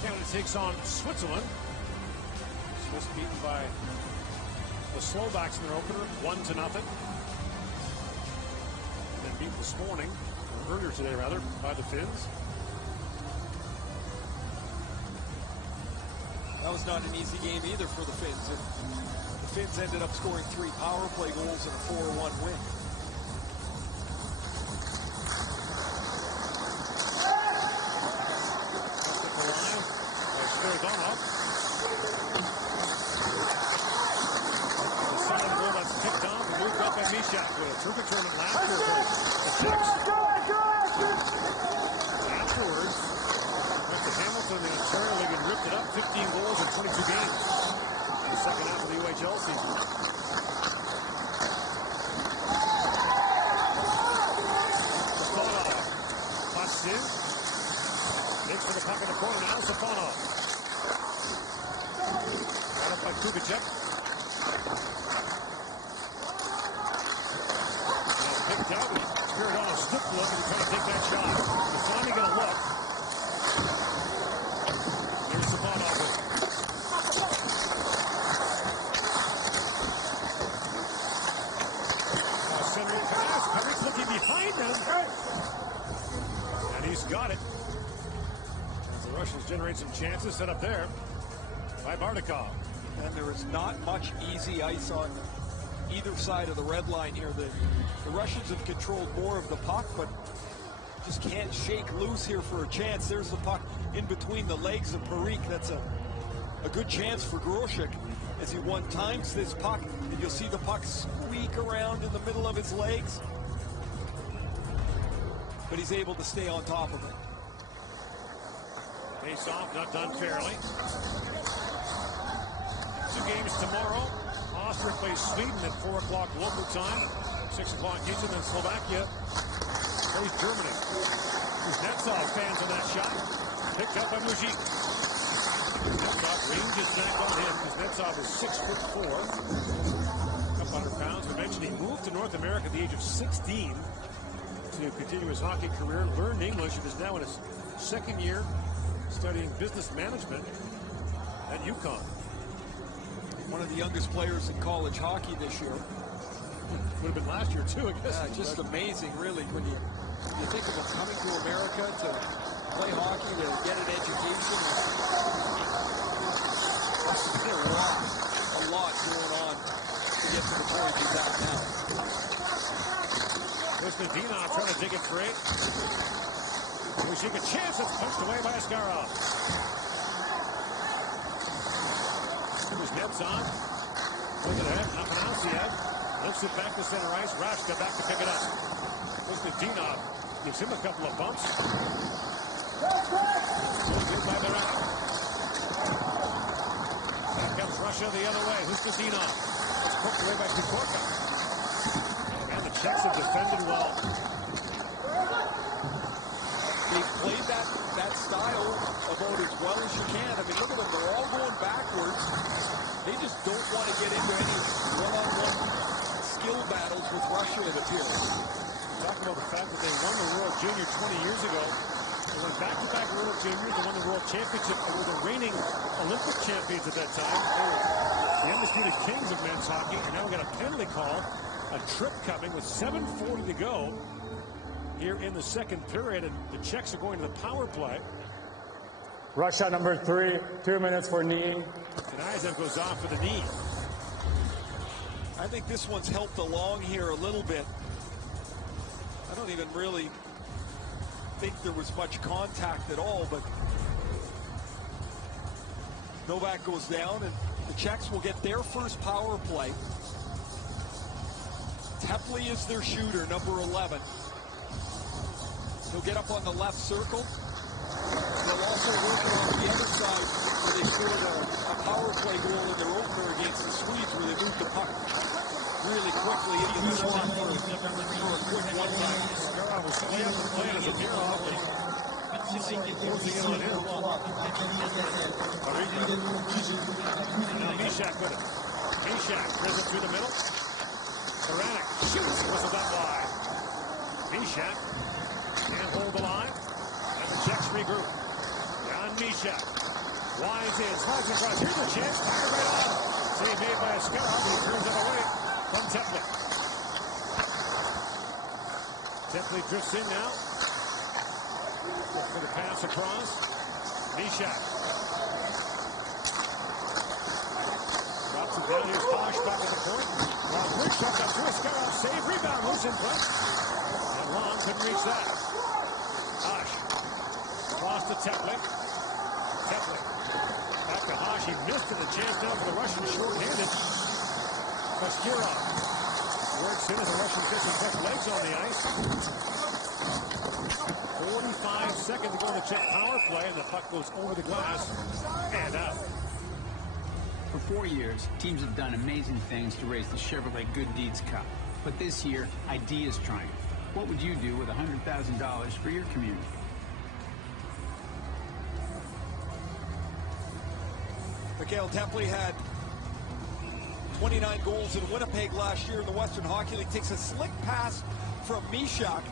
Canada takes on Switzerland. Swiss beaten by the Slovaks in their opener, 1-0. And then beat this morning, or earlier today rather, by the Finns. That was not an easy game either for the Finns. And the Finns ended up scoring 3 power play goals and a 4-1 win. Terrific tournament last year for the Czechs. Afterwards, went to Hamilton in the Ontario League and ripped it up, 15 goals in 22 games. The second half of the UHL season. Safonov busts in. Takes for the puck in the corner now, Safonov. Got up by Kubicek. Spirit on a stick look, and he's trying to take that shot. He's finally going to look. There's Safonov. Centering pass. Perry's looking behind him. And he's got it. As the Russians generate some chances set up there by Bardakov. And there is not much easy ice on either side of the red line here. The Russians have controlled more of the puck, but just can't shake loose here for a chance. There's the puck in between the legs of Parik. That's a good chance for Groshek as he one-times this puck, and you'll see the puck squeak around in the middle of his legs. But he's able to stay on top of it. Face off, not done fairly. 2 games tomorrow. Austria plays Sweden at 4 o'clock local time. 6 o'clock Eastern, then Slovakia plays Germany. Kuznetsov stands on that shot. Picked up by Mujik. Kuznetsov ranges back on him. Kuznetsov is 6'4", a couple hundred pounds. We mentioned he moved to North America at the age of 16 to continue his hockey career, learned English, and is now in his 2nd year studying business management at UConn. One of the youngest players in college hockey this year. Would have been last year too, I guess. Yeah, just amazing, really, when you think about coming to America to play hockey, to get an education. There's been a lot going on to get to the point he's at now. Konstantinov trying to dig it straight. We see a chance. It's punched away by Askarov. Nets on. With it ahead. Afanasiev lifts it back to center ice. Rashka back to pick it up. Konstantinov gives him a couple of bumps. Good by Barak. Back comes Russia the other way. Konstantinov. It's poked away by Kukorka. And the Czechs have defended well. They've played that style about as well as you can. I mean, look at them. They're all going backwards. They just don't want to get into any one-on-one skill battles with Russia, it appears. Talk about the fact that they won the World Junior 20 years ago. They went back-to-back World Juniors. They won the World Championship. They were the reigning Olympic champions at that time. They were the undisputed kings of men's hockey. And now we got a penalty call. A trip coming with 7:40 to go here in the 2nd period. And the Czechs are going to the power play. Russia number 3, 2 minutes for knee. Knyzev goes off for the knee. I think this one's helped along here a little bit. I don't even really think there was much contact at all, but Novak goes down, and the Czechs will get their first power play. Tepley is their shooter, number 11. He'll get up on the left circle. They'll also work on the other side where they scored a power play goal in their opener against the Swedes, where they moved the puck really quickly into the slot for a quick one-time. Askarov was still up and playing as a Mirov. Closing in on him. Now Mishak with it. Mishak drills it through the middle. Baranek shoots. Whistled up wide. Mishak can't hold the line. And the Czechs regroup. Jan Mishak. Winds in. Slides across. Here's a chance. Fire right on. Save made by Askarov. He turns it away from Tepley. Tepley drifts in now. Look for the pass across. Mishak. Drops it down. Here's Bosch back at the point. Long quick shot up to Askarov. Save. Rebound. Loose in front. And Long couldn't reach that. Bosch. Across to Tepley. Tepley. Back to Bosch. He missed it. A chance down for the Russian short-handed. Koskirov. Works in as the Russian gets his best legs on the ice. 45 seconds to go in the Czech power play, and the puck goes over the glass and out. For 4 years, teams have done amazing things to raise the Chevrolet Good Deeds Cup. But this year, ideas triumphed. What would you do with $100,000 for your community? Mikhail Tepley had 29 goals in Winnipeg last year in the Western Hockey League. Takes a slick pass from Mishak.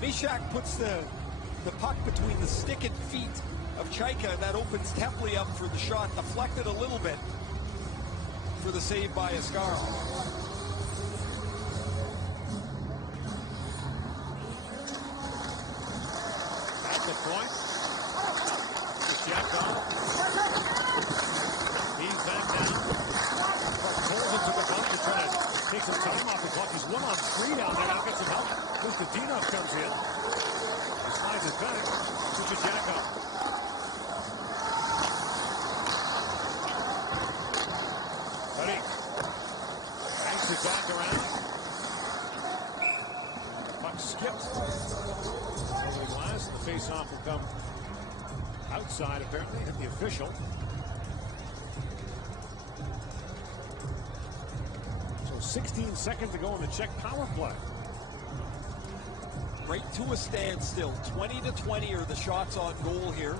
Mishak puts the puck between the stick and feet of Chaika, and that opens Tepley up for the shot. Deflected a little bit for the save by Askarov. At the point. Yakov. He's back down. Pulls it to the bench to try to take some time off the clock. He's 1-on-3 down there. Now gets some help. Konstantinov comes in. He slides it back to Yakov. Buddy. Banks it back around. Puck skipped over the glass. The face-off will come outside, apparently, hit the official. So 16 seconds to go in the Czech power play. Right to a standstill. 20-20 are the shots on goal here.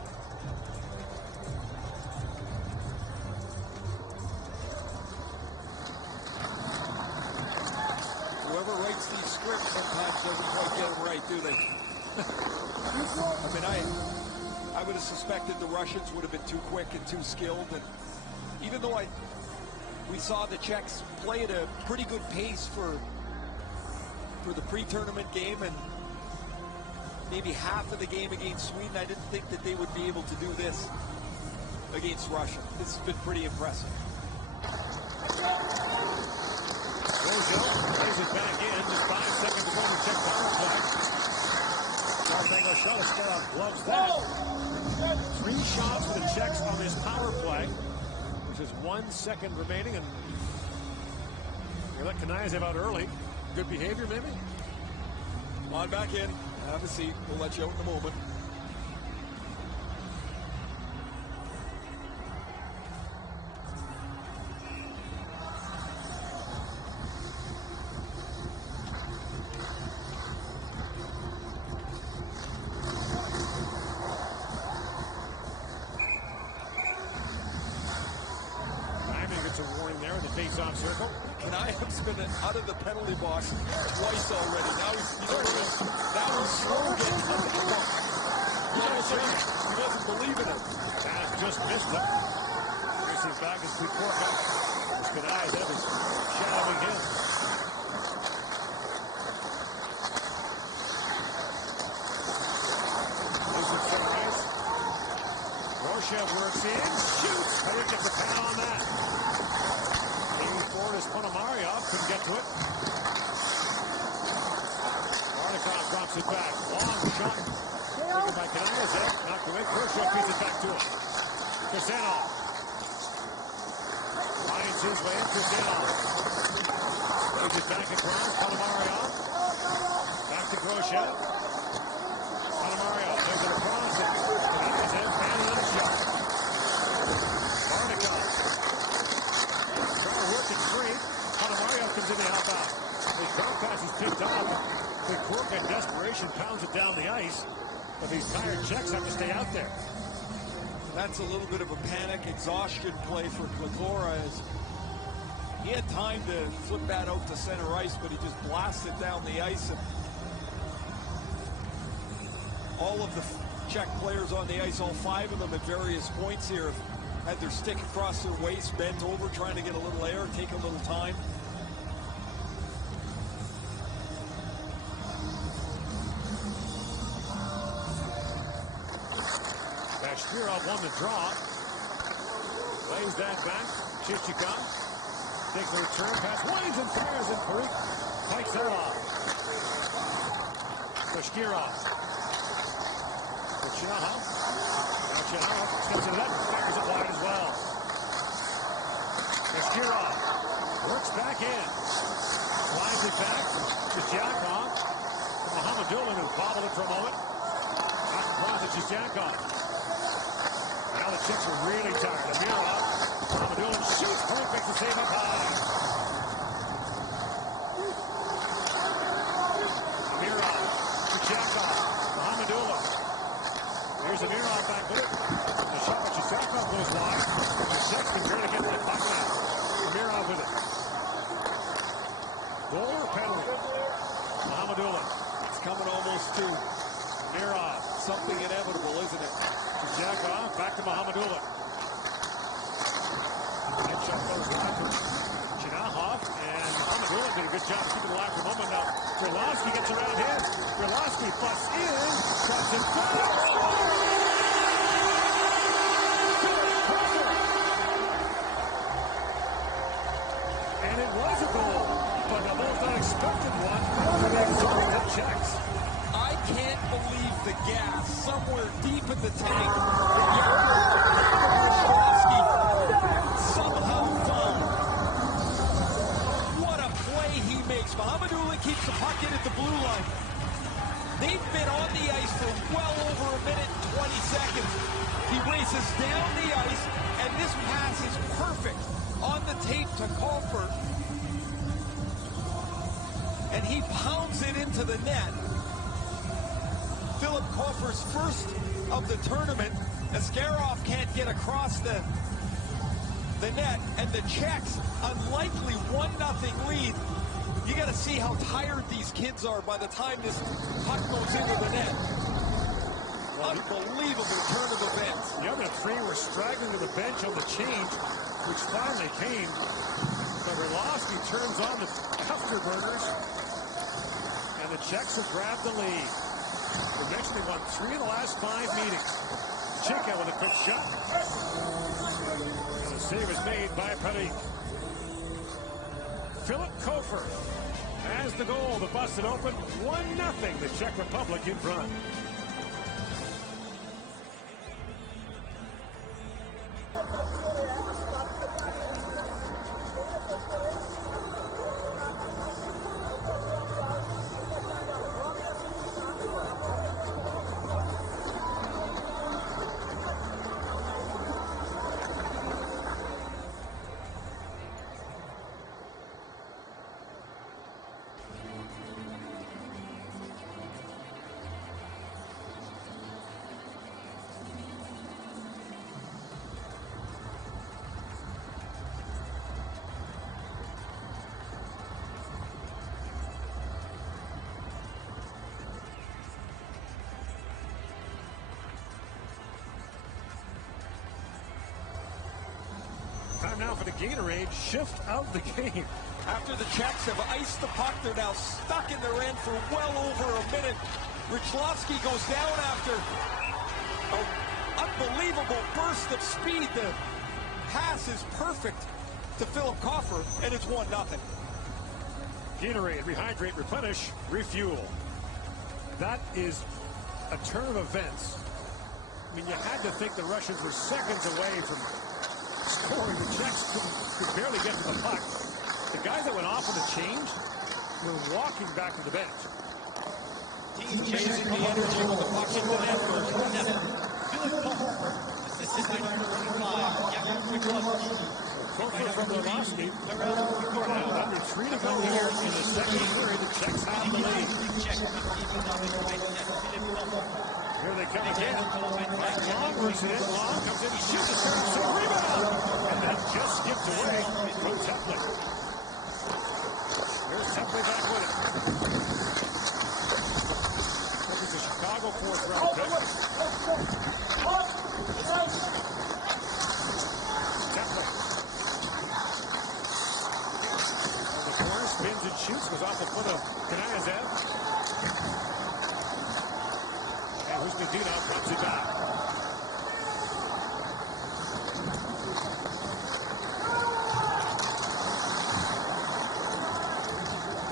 Whoever writes these scripts sometimes doesn't quite get them right, do they? I mean, I would have suspected the Russians would have been too quick and too skilled. And even though we saw the Czechs play at a pretty good pace for the pre-tournament game and maybe half of the game against Sweden, I didn't think that they would be able to do this against Russia. This has been pretty impressive. Rojo plays it back in. Just 5 seconds to go in the Czech power play. Barbango shot. Askarov gloves that. 3 shots for the Czechs on this power play, which is 1 second remaining, and they let Kanayev out early. Good behavior, maybe? On back in. Have a seat. We'll let you out in a moment. Gets a warning there in the face-off circle. Kanayev's been out of the penalty box twice already. Now he's slow getting under the puck. He doesn't believe in it. Pass just missed him. Races back as Kukorka. Kanayev is shadowing him. Loses some ice. Roshev works in, shoots. Perry gets a foul on that. Forward is Ponomaryov, couldn't get to it. Barnikov drops it back. Long shot. Taken by Kanayev. Knocked away. Khrushchev beats it back to him. Kusanov. Finds his way in. Kusanov. Plays it back across. Ponomaryov. Back to Khrushchev. Ponomaryov plays it across. Kanayev and another shot. Barnikov. Working free. Ponomaryov comes in to help out. The curve pass is picked off. The Cork in desperation pounds it down the ice. But these tired Czechs have to stay out there. That's a little bit of a panic exhaustion play for Klakora, as he had time to flip that out to center ice, but he just blasted down the ice. And All of the Czech players on the ice, all 5 of them at various points here, had their stick across their waist, bent over, trying to get a little air, take a little time. Bashkirov won the draw. Lays that back. Chichikov takes the return pass. Waves and fires, and Parikh fights that off. Bashkirov. Chinahov. Now Chinahov steps it up and fires it wide as well. Bashkirov works back in. Flies it back to Jakov. Mohamedulin, who bobbled it for a moment. Back across it to Jakov. Now the Czechs are really tired. Amirov. Mohamedulin shoots. Parikh makes the save up high. Amirov to Jakov. Mohamedulin. Here's Amirov back there. The shot by Jakov goes wide. The Czechs can barely get to the puck now. Amirov with it. Goal or penalty? Mohamedulin. It's coming almost to Amirov. something inevitable, isn't it? To Jakov. Back to Mohamedulin. That shot goes wide to Chinahov. And Mohamedulin did a good job keeping it alive for a moment. Now, Grylowski gets around him. Grylowski busts in. Drops it back. And it was a goal, but a most unexpected one for the Czechs. I can't believe the gas somewhere deep in the tank. Somehow found. What a play he makes. Mohamedulin keeps the puck in at the blue line. They've been on the ice for well over a minute and 20 seconds. He races down the ice, and this pass is perfect on the tape to Crawford. And he pounds it into the net. Philip Crawford's first of the tournament. Askarov can't get across the net, and the Czechs, unlikely 1-0 lead. You got to see how tired these kids are by the time this puck goes into the net. Unbelievable turn of events. The other 3 were straggling to the bench on the change, which finally came. But Grylowski turns on the afterburners, and the Czechs have grabbed the lead. They've actually won 3 of the last 5 meetings. Chika with a quick shot. And the save is made by Parikh. Philip Kofer has the goal to bust it open. 1-0, the Czech Republic in front. Time now for the Gatorade shift of the game. After the Czechs have iced the puck, they're now stuck in their end for well over a minute. Richlovsky goes down after an unbelievable burst of speed. The pass is perfect to Philip Coffer, and it's 1-0. Gatorade, rehydrate, replenish, refuel. That is a turn of events. I mean, you had to think the Russians were seconds away from scoring. The Czechs could barely get to the puck. The guys that went off on the change were walking back to the bench. Team chasing the energy with the puck in the net. Kofer from Grylowski. Now, under 3 to go here in the second period, the Czechs have the lead. Here they come again. Long works it in. Long comes in, shoots a certain rebound. And then just skipped away. Go Teplin. Here's Teplin back with it. This is Chicago possible fourth-round pick. Definitely. The corner spins and shoots, goes off the foot of Kanayev. And Husnudinov drops it back.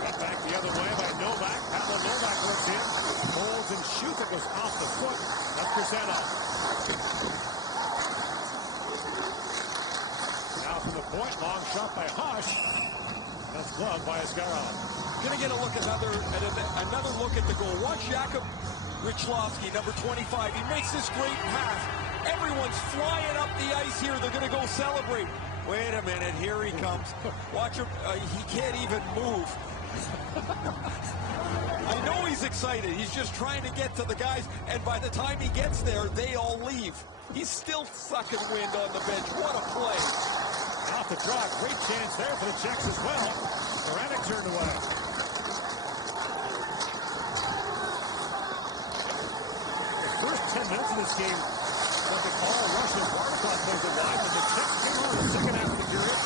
Got back the other way by Novak. Pavel Novak works in. Holds and shoots. It goes off the foot of Kuznetsov. Now from the point, long shot by Hush. That's gloved by Askarov. Gonna get a look at another look at the goal. Watch Jakub Richlovsky, number 25. He makes this great pass. Everyone's flying up the ice here. They're gonna go celebrate. Wait a minute, here he comes. Watch him, he can't even move. I know he's excited. He's just trying to get to the guys, and by the time he gets there, they all leave. He's still sucking wind on the bench. What a play. Off the draw, great chance there for the Czechs as well. Moravec turned away. The first 10 minutes of this game, something all Russian and Bartikov plays it wide, but the Czechs came on in the second half of the period.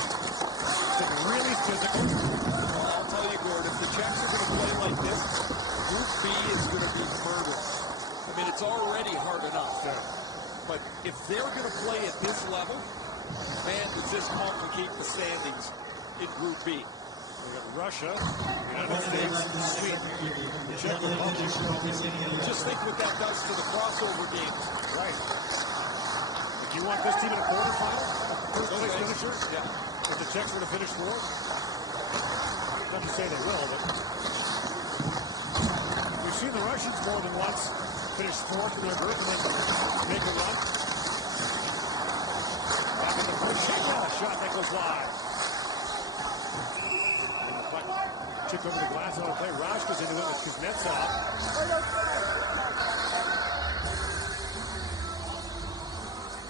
It's been really physical. Well, I'll tell you, Gord, if the Czechs are going to play like this, Group B is going to be murder. I mean, it's already hard enough. Yeah. But if they're going to play at this level, man, does this complicate the standings in Group B. We got Russia, United States, Sweden, the Czech Republic. Just think what that does to the crossover games. Right. If you want this team in a quarterfinal, first-place finisher, if the Czechs were to finish fourth, not to say they will, but we've seen the Russians more than once finish fourth in their group and then make a run. Back in the first shot that goes wide. Chipped over the glass on the play. Rausch goes into it with Kuznetsov.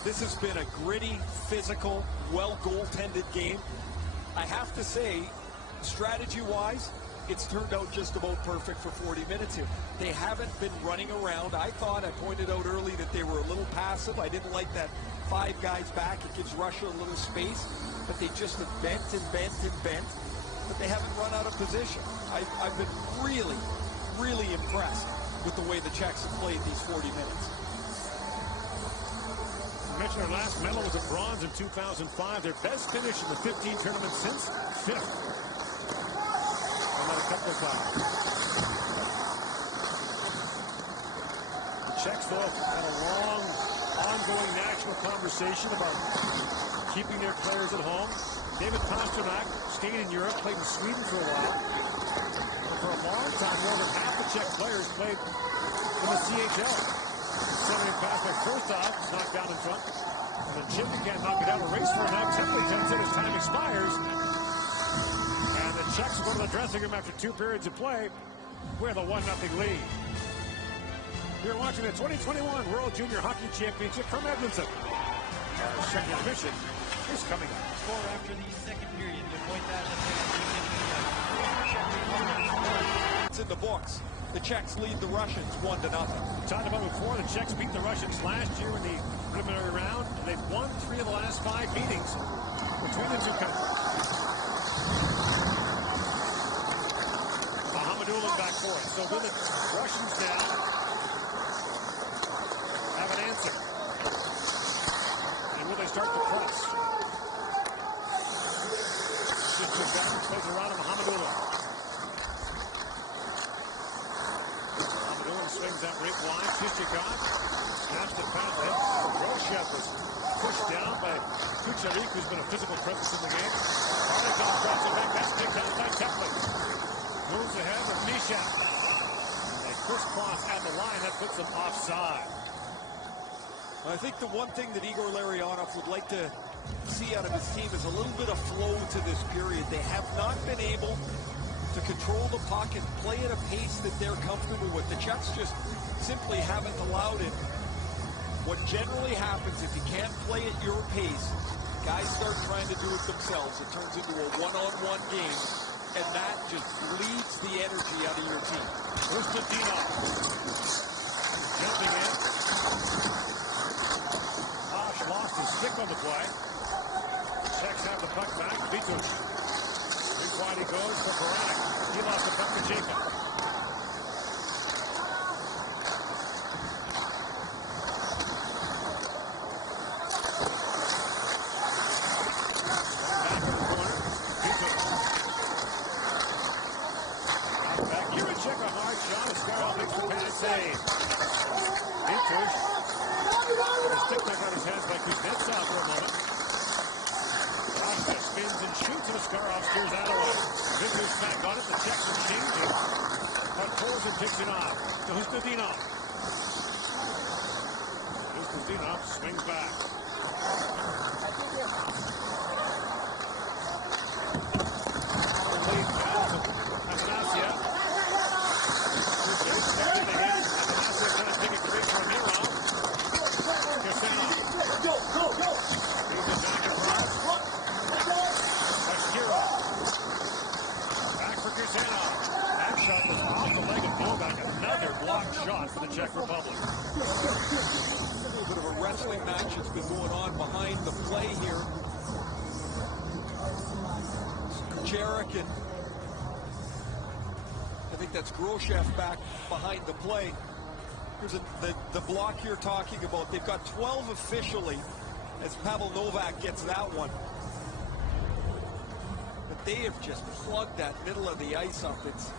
This has been a gritty, physical, well-goaltended game. I have to say, strategy-wise, it's turned out just about perfect for 40 minutes here. They haven't been running around. I pointed out early that they were a little passive. I didn't like that 5 guys back. It gives Russia a little space, but they just have bent and bent and bent. But they haven't run out of position. I've been really, really impressed with the way the Czechs have played these 40 minutes. I mentioned their last medal was a bronze in 2005. Their best finish in the 15 tournaments since, 5th. And a couple of times. The Czechs, though, have had a long, ongoing national conversation about keeping their players at home. David Pastrnak stayed in Europe, played in Sweden for a while. But for a long time, more than half the Czech players played in the CHL. Somebody passed by Kurtov, knocked down in front. And then Chipman can't knock it down. A race for it now. Templey comes in as time expires. And the Czechs go to the dressing room after 2 periods of play with a 1-0 lead. You're watching the 2021 World Junior Hockey Championship from Edmonton. Our second edition is coming up. Score after the second period. The point that it's in the books. The Czechs lead the Russians 1-0. Talked about before, the Czechs beat the Russians last year in the preliminary round. And they've won 3 of the last 5 meetings between the two countries. Mahamadulin back for it. So will the Russians now have an answer? And will they start to press? Shifts goes down, plays around to Mahamadulin. Mahamadulin swings that right wide. Kichikov snaps the pass ahead. Roshev was pushed down by Kucherik, who's been a physical presence in the game. Bartikov drops it back. That's picked out by Templey. Moves ahead with Misha. And they crisscross at the line. That puts them offside. I think the one thing that Igor Larionov would like to see out of his team is a little bit of flow to this period. They have not been able to control the puck and play at a pace that they're comfortable with. The Czechs just simply haven't allowed it. What generally happens if you can't play at your pace, guys start trying to do it themselves. It turns into a one-on-one game, and that just leads the energy out of your team. Husnudinov. Jumping in. Bosch lost his stick on the play. Czechs have the puck back. Vitus. Big wide he goes for Baranek. He lost the puck to Jacob. Back in the corner. Vitus. Back here and check a hard shot. A Scarrow makes the pass save. Vitus. The stick back on his hands by Kuznetsov for a moment. Bosch spins and shoots, and Askarov steers that away. Vitus back on it. The Czechs are changing. But Kolzer picks it off. To Hustadinov. Hustadinov swings back. Lead pass to Athanasia. Steps in the hand. Athanasia kind of taking the big for Mirov. Kirsanov. He's it back across. Bashkirov. Back for Kirsanov. That shot was off the leg of Novak. Another blocked shot for the Czech Republic. A little bit of a wrestling match that's been going on behind the play here. Jarek and I think that's Groshev back behind the play. Here's the block you're talking about. They've got 12 officially as Pavel Novak gets that one. But they have just plugged that middle of the ice up. It's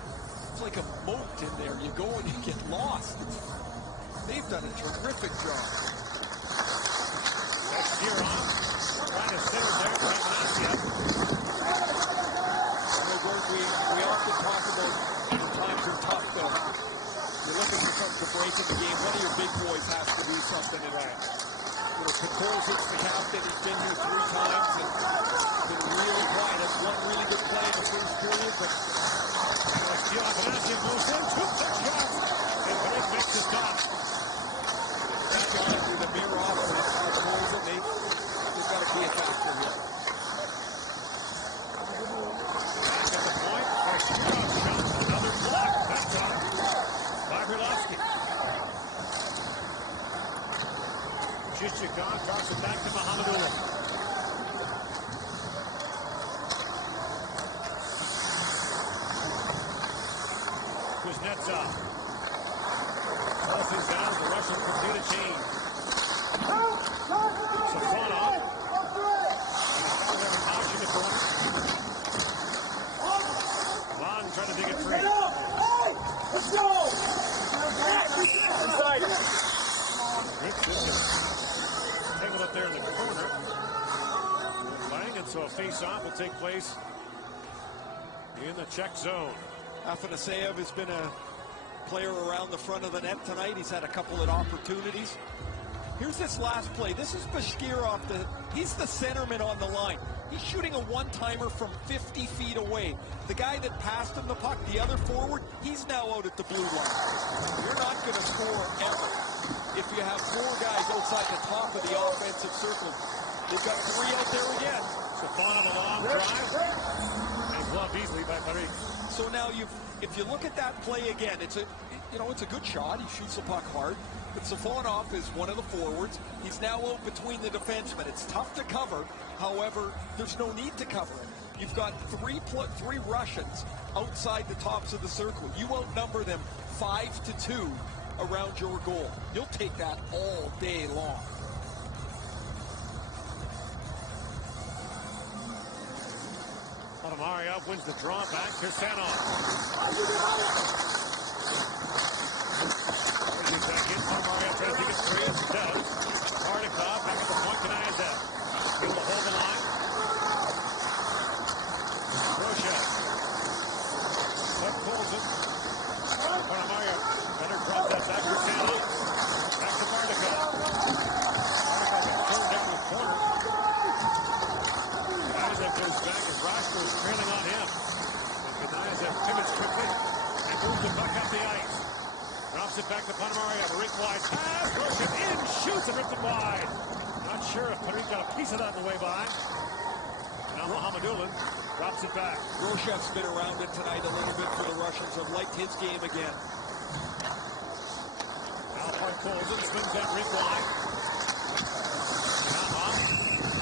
like a moat in there. You go and you get lost. They've done a terrific job. Next year on. Trying to center there for Athanasia. We often talk about when times are tough, though. You're looking for something to break in the game. One of your big boys has to do something. And you know, Pekorzic's the captain. He's been here 3 times and been really quiet. That's one really good play in the first period. But Athanasia goes in, 2 quick shots, and Blake makes the stop. that's on it with the mirror off for Pekorzic. They've got to be a factor here. Back at the point, Bashkirov shot, another block. That's up by Berlovsky. Chichikov tosses it back to Mahamadulin. Kuznetsov. Crosses down, the Russians complete a change. Safonov. Out in the corner. Long trying to dig it free. Let's go! Inside. Tangled up there in the corner. Lang, and so a face-off will take place in the Czech zone. Afanasyev has been a player around the front of the net tonight. He's had a couple of opportunities. Here's this last play. This is Bashkirov. He's the centerman on the line. He's shooting a one-timer from 50 feet away. The guy that passed him the puck, the other forward, he's now out at the blue line. You're not going to score ever if you have 4 guys outside the top of the offensive circle. They've got 3 out there again. Safonov a long drive. And gloved easily by Parik. So now if you look at that play again, it's a good shot. He shoots the puck hard. But Safonov is one of the forwards. He's now out between the defensemen. It's tough to cover. However, there's no need to cover him. You've got 3 Russians outside the tops of the circle. You outnumber them 5-2 around your goal. You'll take that all day long. Ponomarev wins the draw back. Kirsanov. Back in. Ponomarev tries to get 3 as he does. Hardikov back at the point. Kanayev. Able to hold the line. Groshev. Puck pulls it. Ponomarev. Better drop that back. Kirsanov. Back to Hardikov. Hardikov gets thrown down the corner. Kanayev goes back as Roscoe is trailing on him. Kanayev pivots quickly and moves the puck up the ice. Drops it back to Ponomarev. Rink wide pass. Groshev in. Shoots and rips it wide. Not sure if Parik got a piece of that on the way by. Now Mahamadulin drops it back. Groshev's been around it tonight a little bit for the Russians. I've liked his game again. Now puck Colson spins that rink wide.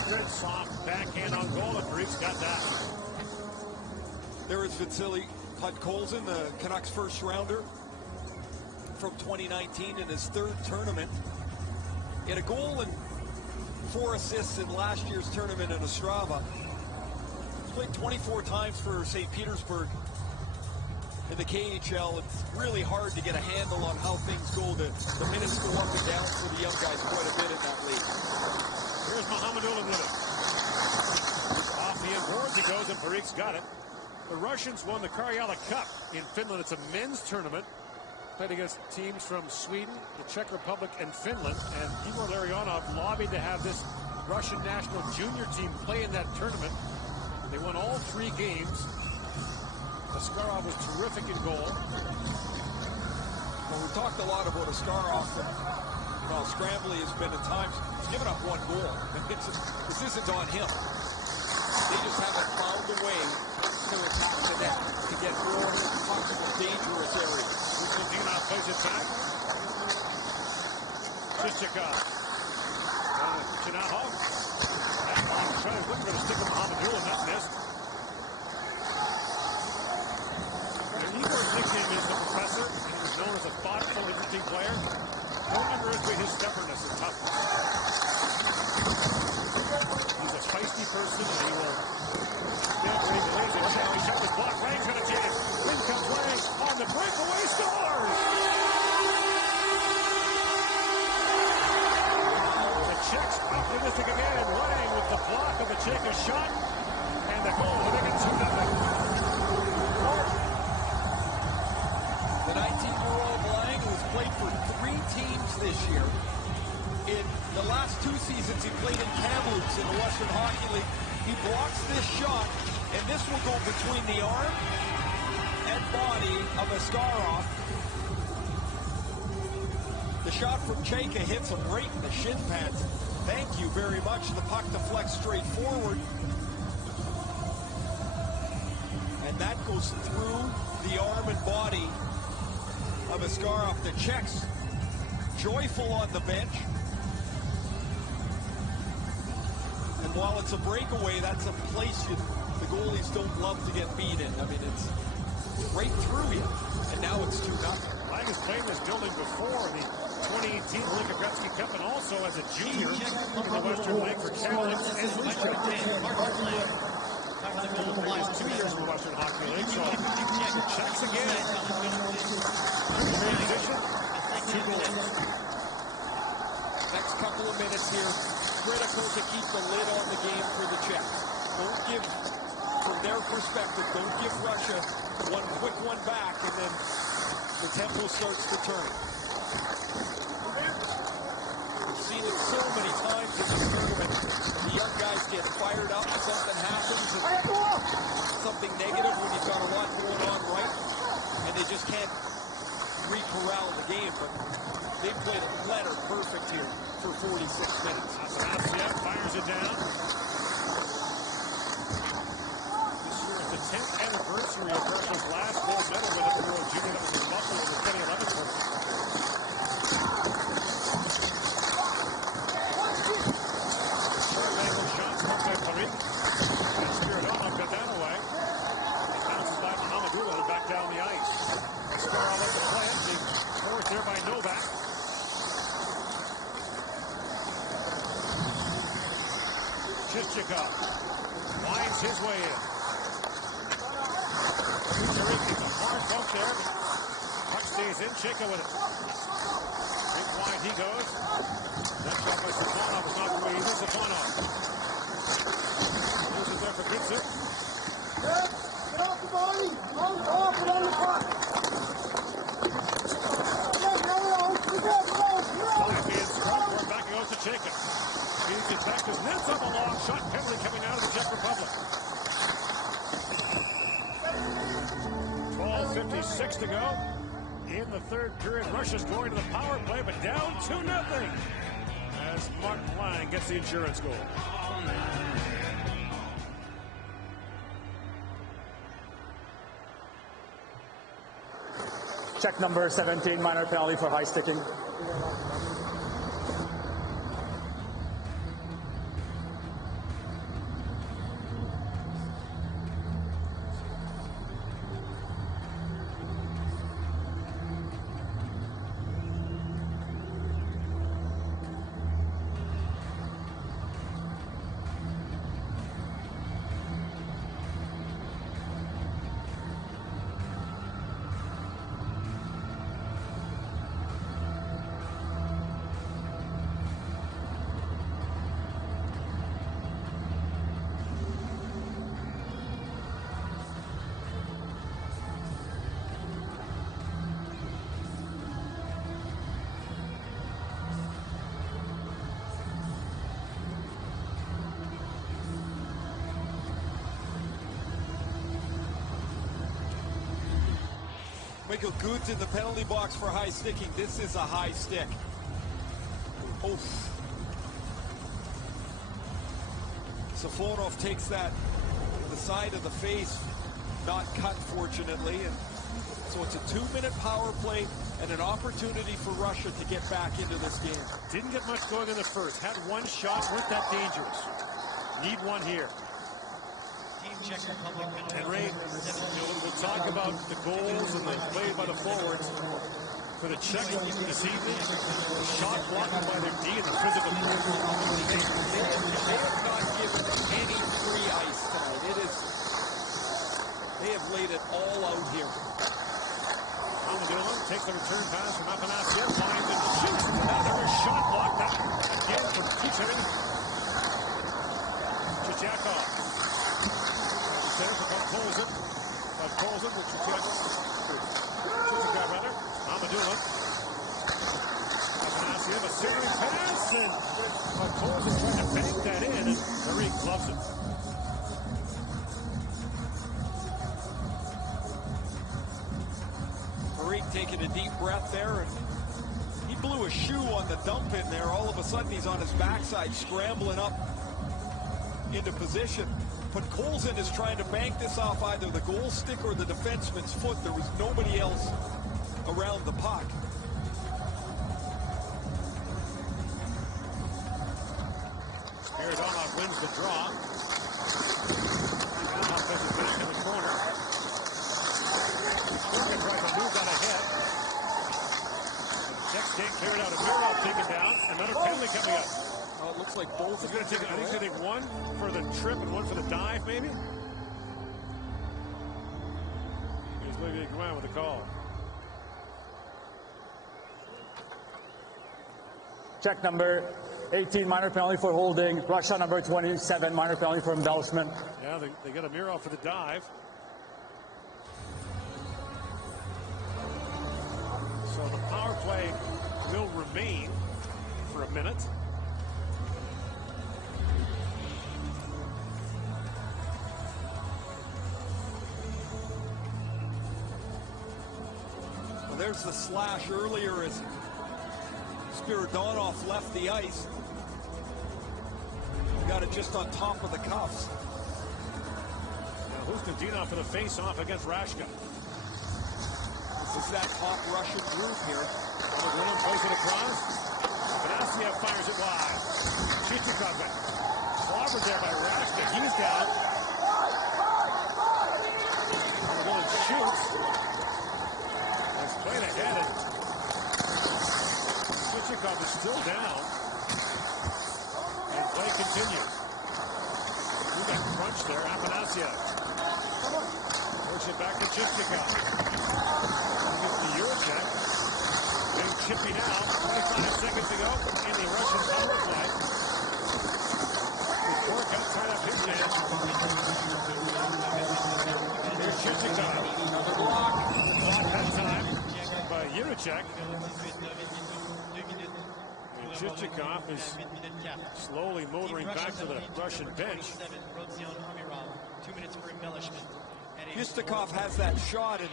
Good soft backhand on goal, and Greek's got that. There is Vasily Podkolzin, the Canucks first rounder from 2019 in his third tournament. He had a goal and 4 assists in last year's tournament in Ostrava. He's played 24 times for St. Petersburg in the KHL. It's really hard to get a handle on how things go. The minutes go up and down for the young guys quite a bit in that league. Here's Mohamedulin with it. Off the end boards he goes, and Parik's got it. The Russians won the Karjala Cup in Finland. It's a men's tournament. Played against teams from Sweden, the Czech Republic, and Finland. And Igor Larionov lobbied to have this Russian national junior team play in that tournament. They won all 3 games. Askarov was terrific in goal. Well, we talked a lot about Askarov. Well, Scrambly has been at times, he's given up 1 goal. This isn't on him. They just haven't found a way to attack the net, to get more possible dangerous areas. Dinov plays it back. Chichikov. Chinahov. That long try, looking for the stick of Mohamedulin, that missed. Igor's nickname is the Professor, and he was known as a thoughtful, interesting player. Don't underestimate his stubbornness and toughness. He's a feisty person, and he will stand where he plays it. Now he shot his block. Lang's going to take it. In comes Lang on the breakaway, scores! The Czechs optimistic again, and Lang with the block of the Czech shot, and the goal to make it 2-0. The 19-year-old Lang, who's played for 3 teams this year. In the last 2 seasons, he played in Kamloops in the Western Hockey League. He blocks this shot, and this will go between the arm and body of Askarov. The shot from Cheka hits him right in the shin pads. Thank you very much. The puck deflects straight forward. And that goes through the arm and body of Askarov. The Czechs joyful on the bench. And while it's a breakaway, that's a place the goalies don't love to get beat in. I mean, it's right through you. And now it's 2-0. Lang has played in this building before, the 2018 Linka Gretzky Cup, and also as a junior in the Western League for Kamloops and Moose Jaw. He has 2 years in the Western Hockey League, so checks again. Next couple of minutes here, critical to keep the lid on the game for the Czechs. Don't give, from their perspective, don't give Russia one quick one back, and then the tempo starts to turn. We've seen it so many times in this tournament. The young guys get fired up, something happens, and something negative when you've got a lot going on right, and they just can't re-corral the game, but they played a letter perfect here for 46 minutes. Afanasiev fires it down. This year is the 10th anniversary of Russia's last gold medal win at the World Junior. That was in Buffalo in the 2011 tournament. Short angle shot from by Parik. And Spiridonov got that away. It bounces by Mohamedulin back down the ice. Askarov at the plant, being forced there by Novak. Chichikov winds his way in. Parik makes a hard bump there, but puck stays in. Cheka with it. Big wide he goes. That shot by Stepanov was not the way he was. Stepanov moves it there for Gitzer. Get off the body! Off it on the puck! Being scrubbed, we're back, it goes to Cheka. He gets back to his nets on the long shot. Penalty coming out of the Czech Republic. 12:56 to go in the third period. Russia's going to the power play, but down 2-0 as Mark Lang gets the insurance goal. Check number 17, minor penalty for high sticking. Michael Goods in the penalty box for high sticking. This is a high stick. Oof. Safonov takes that to the side of the face, not cut fortunately, and so it's a 2-minute power play and an opportunity for Russia to get back into this game. Didn't get much going in the first. Had one shot, weren't that dangerous. Need one here. Czech Republic And Ray, we'll talk about the goals and the play by the forwards. For the Czech this evening, shot blocked by their D and the physical. They have not given any free ice tonight. They have laid it all out here. Amadoulan takes the return pass from Afanasyev, finds it and shoots. Another shot blocked up again from Kucherin. Chichakov. Center for Colson. Colson with Chichakov rather. Amadoulan. Afanasyev, a centering pass, and Colson trying to bank that in, and Marie gloves it. Taking a deep breath there, and he blew a shoe on the dump in there. All of a sudden he's on his backside scrambling up into position, but Colson is trying to bank this off either the goal stick or the defenseman's foot. There was nobody else around the puck. Spiridonov wins the draw. Now puts it back in the corner. Moved on ahead. Czechs can't clear it out. Amirov taken down. Another penalty coming up. Oh, it looks like both He's going to take. I think he's going to take one for the trip and one for the dive, maybe. He's going to go out with the call. Czech number 18, minor penalty for holding. Russia number 27, minor penalty for embellishment. Yeah, they got Amirov for the dive. So the power play will remain for a minute. Well, there's the slash earlier as Spiridonov left the ice. Got it just on top of the cuffs. Now Hustadinov for the face-off against Rashka. This is that top Russian group here. Amadoulan plays it across. Afanasyev fires it wide. Chichakov got clobbered there by Rashka. He's down. Amadoulan shoots. It's played ahead. Chichakov is still down. And play continues. We got crunched there. Afanasyev. Push it back to Chichakov. Check. Being chippy now. 25 seconds to go in the Russian power play. Korkut tied up his man. Here's Chichakov. Another block. Block that time by Jiricek. And Chichakov is slowly motoring back to the Russian bench. 2 minutes for embellishment. Yustikov has that shot, and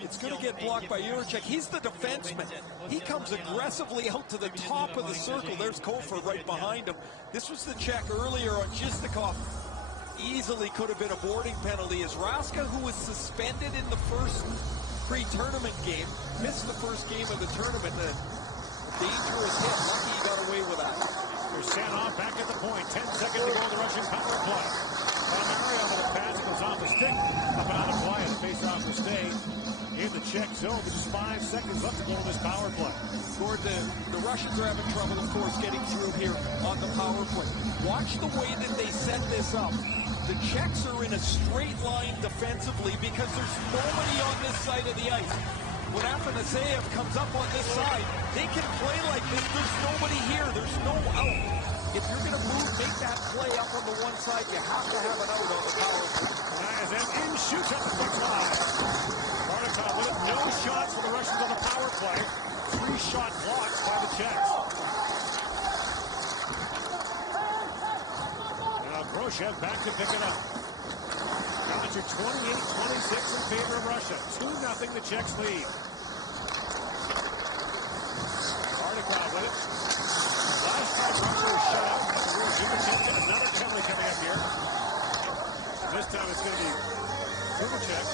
it's going to get blocked by Jiricek. He's the defenseman. He comes aggressively out to the top of the circle. There's Kofor right behind him. This was the check earlier on Yustikov. Easily could have been a boarding penalty as Raska, who was suspended in the first pre-tournament game, missed the first game of the tournament. The dangerous hit. Lucky he got away with that. There's Sanov back at the point. 10 seconds to go in the Russian power play. Mario with a pass. It goes off the stick. Up and out of play. The face-off will stay in the Czech zone. But just 5 seconds left to go in this power play. Toward the Russians are having trouble, of course, getting through here on the power play. Watch the way that they set this up. The Czechs are in a straight line defensively because there's nobody on this side of the ice. When Afanasyev comes up on this side, they can play like this. There's nobody here. There's no out. If you're going to make that play up on the one side, you have to have an out on the power play. Niazem in, shoots up the quick line. Bartikov with it. No shots for the Russians on the power play. 3-shot blocks by the Czechs. Now Groshev back to pick it up. Counts are 28-26 in favor of Russia. 2-0 the Czechs lead. Bartikov with it. Last time Russia was shut out. Kubicek, another cover coming up here. This time it's going to be Kubicek.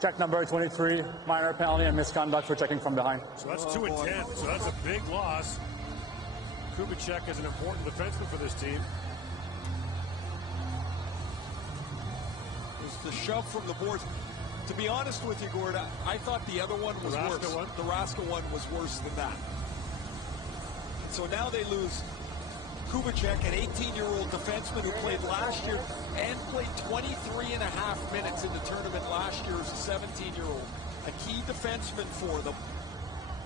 Check number 23, minor penalty and misconduct for checking from behind. So that's 2 and 10. So that's a big loss. Kubicek is an important defenseman for this team. It was the shove from the boards. To be honest with you, Gord, I thought the other one was worse. The Raska one was worse than that. So now they lose Kubicek, an 18-year-old defenseman who played last year and played 23 and a half minutes in the tournament last year as a 17-year-old. A key defenseman for them.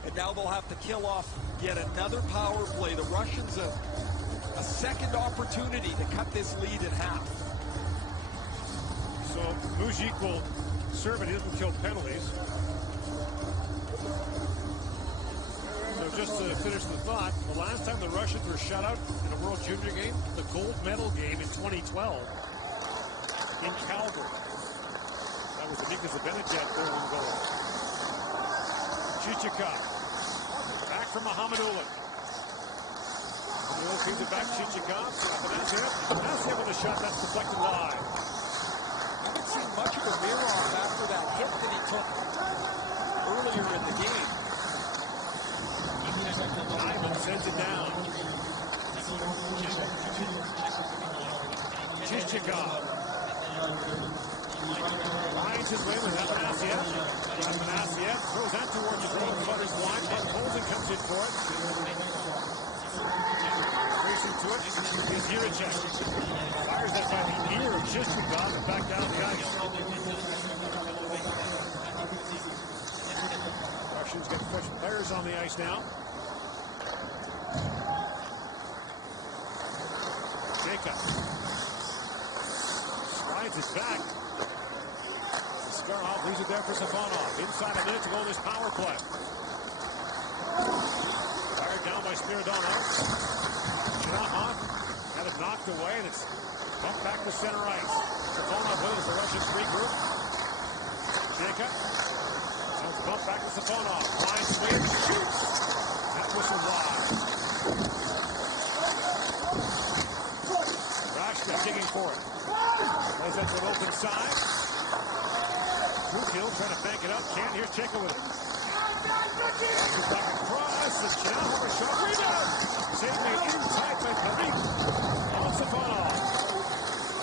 And now they'll have to kill off yet another power play. The Russians a second opportunity to cut this lead in half. So Mujik will serve it. He doesn't kill penalties. So just to finish the thought, the last time the Russians were shut out in a World Junior game, the gold medal game in 2012 in Calgary. That was Nikas Zibanejad third and goal. Chichikov. Back from Mohamedulin. He'll feed it back to Chichikov. Afanasyev with a shot that's deflected wide. I haven't seen much of a Mirov after that hit that he took earlier in the game. Ivan sends it down. Chichikov. Lines his way with Afanasyev. Afanasyev throws that towards the goal. Clutters wide. But Bolden comes in for it. Racing to it is Jiricek. Fires that by the ear of Chichikov and back down the ice. Russians get fresh players on the ice now. Jacob strides his back. Skarhov leaves it there for Safonov. Inside a minute to go in this power play. Fired down by Spiridonov. Shahov had it knocked away, and it's bumped back to center ice. Safonov with it as the Russians regroup. Jacob. It's bumped back to Safonov. Lines away and shoots. That whistle wide. Digging for it. Plays up to an open side. Drukil trying to bank it up. Can't. Here's Checo with it. Back across. The Channel shot. Rebound. Save made inside by Parik. On Safonov.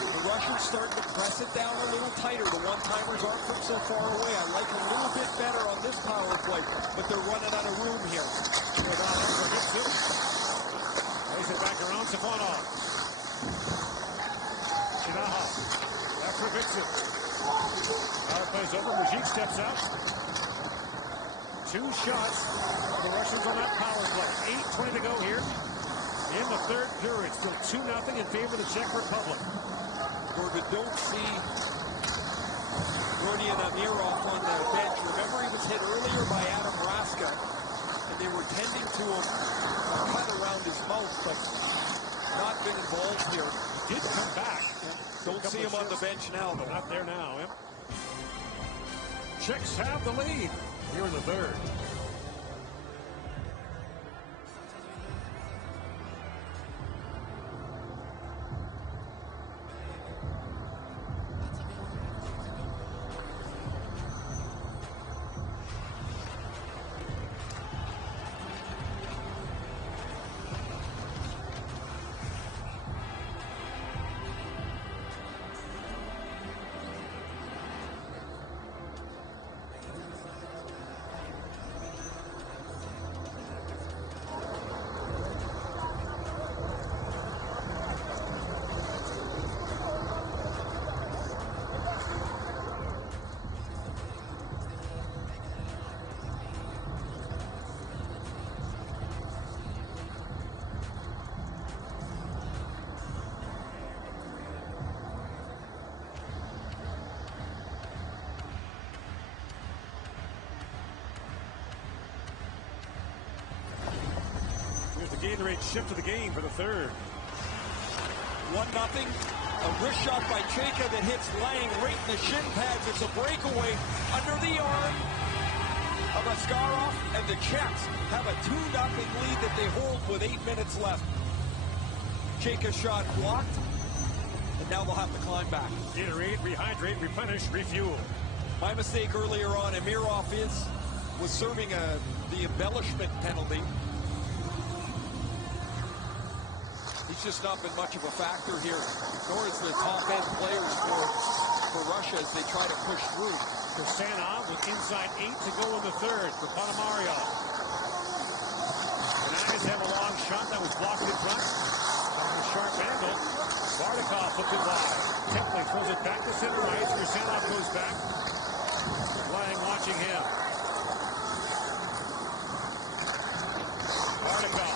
The Russians starting to press it down a little tighter. The one-timers aren't from so far away. I like a little bit better on this power play, but they're running out of room here. Plays it back around Safonov. After Vixen. Power play's over. Mujik steps out. 2 shots for the Russians on that power play. 8:20 to go here in the third period. Still 2-0 in favor of the Czech Republic. Gordon, don't see Rodion Amirov on the bench. Remember, he was hit earlier by Adam Raska, and they were tending to him a cut around his mouth, but not been involved here. He did come back. Don't see him on the bench now, though. Not there now. Yep. Czechs have the lead here in the third. Gatorade shift to the game for the third. 1-0. A wrist shot by Czech that hits Lang right in the shin pads. It's a breakaway under the arm of Askarov, and the Czechs have a 2-0 lead that they hold with 8 minutes left. Czech's shot blocked, and now they'll have to climb back. Gatorade, rehydrate, replenish, refuel. My mistake earlier on, Amirov was serving the embellishment penalty. He's just not been much of a factor here, nor is the top-end players for Russia as they try to push through. Kursanov with inside 8 to go in the third for Ponomaryov. Hernandez have a long shot that was blocked in front. A sharp angle. Bardakov puts it wide. Temple throws it back to center ice. Kursanov goes back. Lang watching him. Bardakov.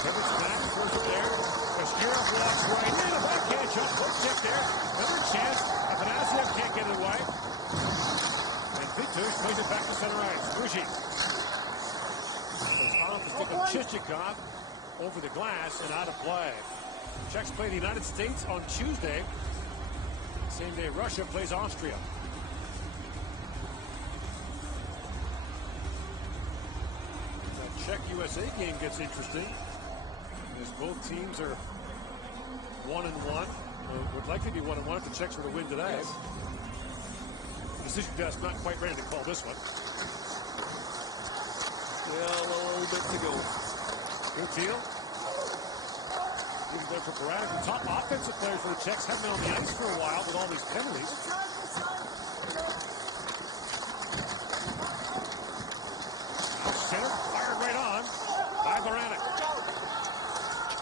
Pivots back, throws it there. Askarov walks right in. A backhand shot, hook stick there. Another chance. Afanasyev can't get it away. And Vitush plays it back to center ice. Bushi. Off the stick of Chichikov over the glass and out of play. Czechs play the United States on Tuesday. Same day Russia plays Austria. That Czech-USA game gets interesting, as both teams are 1-1, or would likely be 1-1 if the Czechs were to win today. Yes. The decision desk not quite ready to call this one. Well, a little bit to go. Good deal. Even there for Barrett, the top offensive players for the Czechs haven't been on the ice for a while with all these penalties. Out center, fired right on by Baranek.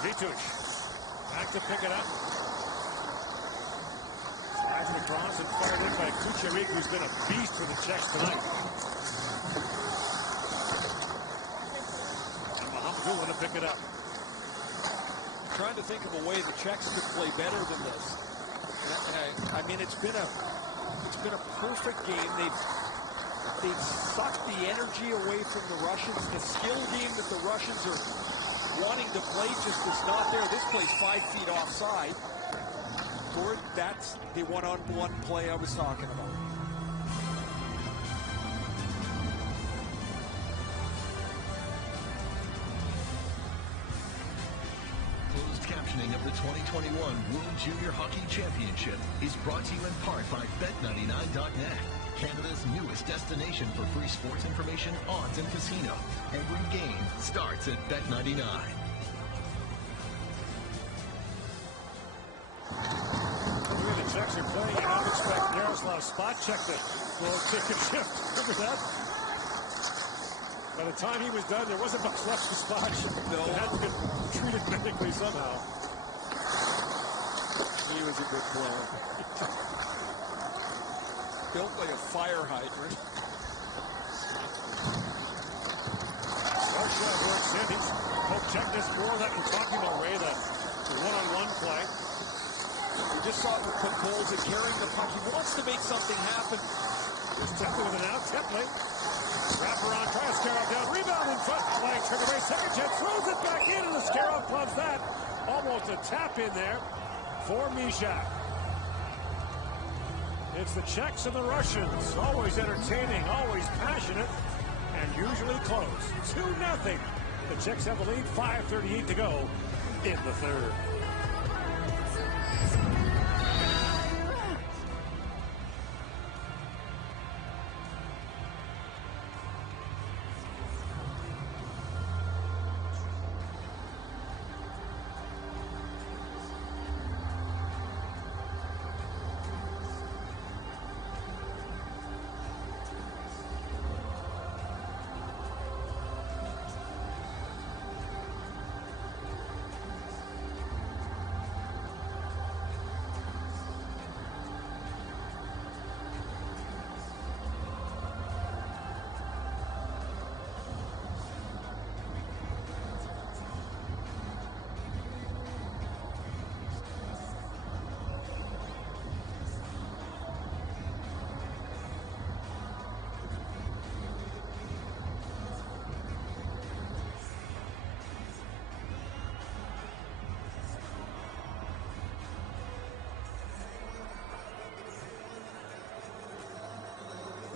Vitush back to pick it up. Slides it across and fired in by Kucherik, who's been a beast for the Czechs tonight. And Mahamadou to pick it up. Trying to think of a way the Czechs could play better than this. And I mean, it's been a perfect game. They've sucked the energy away from the Russians. The skill game that the Russians are wanting to play just is not there. This play's 5 feet offside. Gord, that's the one-on-one play I was talking about. Closed captioning of the 2021 World Junior Hockey Championship is brought to you in part by Bet99.net, Canada's newest destination for free sports information, odds, and casino. Every game starts at Bet99. The way the Czechs are playing, I don't expect Yaroslav spot check to go ticket shift. Remember that? By the time he was done, there wasn't much left to spot check. No. It had to get treated medically somehow. He was a good player. Built like a fire hydrant. Russia works in. He's helped check this more that we're talking about, Ray, the one-on-one play. We just saw him put goals and carrying the puck. He wants to make something happen. Here's Temple with it now. Temple. Wrap around, try Askarov down. Rebound in front. Playing trigger away. Second chance. Throws it back in, and Askarov clubs that. Almost a tap in there for Mishak. It's the Czechs and the Russians. Always entertaining, always passionate, and usually close. 2-0. The Czechs have a lead. 5:38 to go in the third.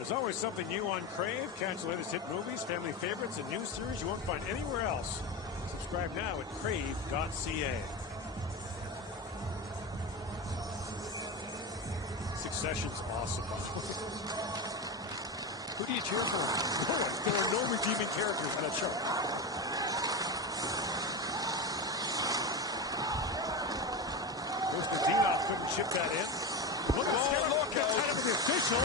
There's always something new on Crave. Catch the latest hit movies, family favorites, and new series you won't find anywhere else. Subscribe now at crave.ca. Succession's awesome. Who do you cheer for? There are no redeeming characters in that show. Goes to Dinoff, couldn't chip that in. Look at Scarroff, gets tied up with the official,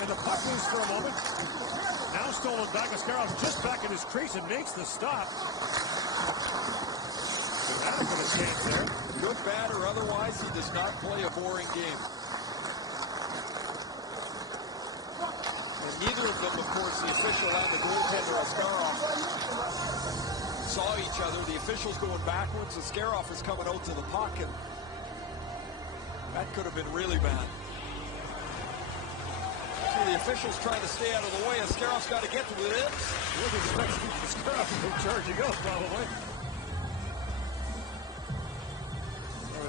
and the puck moves for a moment. Now stolen back. Scarroff just back in his crease and makes the stop. Dramatic for the chance there. Good, bad, or otherwise, he does not play a boring game. And neither of them, of course, the official and the goaltender, Scarroff, saw each other. The official's going backwards, and Scarroff is coming out to the puck, and that could have been really bad. So the official's trying to stay out of the way, and Scarroff's got to get to it. He wasn't expecting Scarroff to go charging up, probably.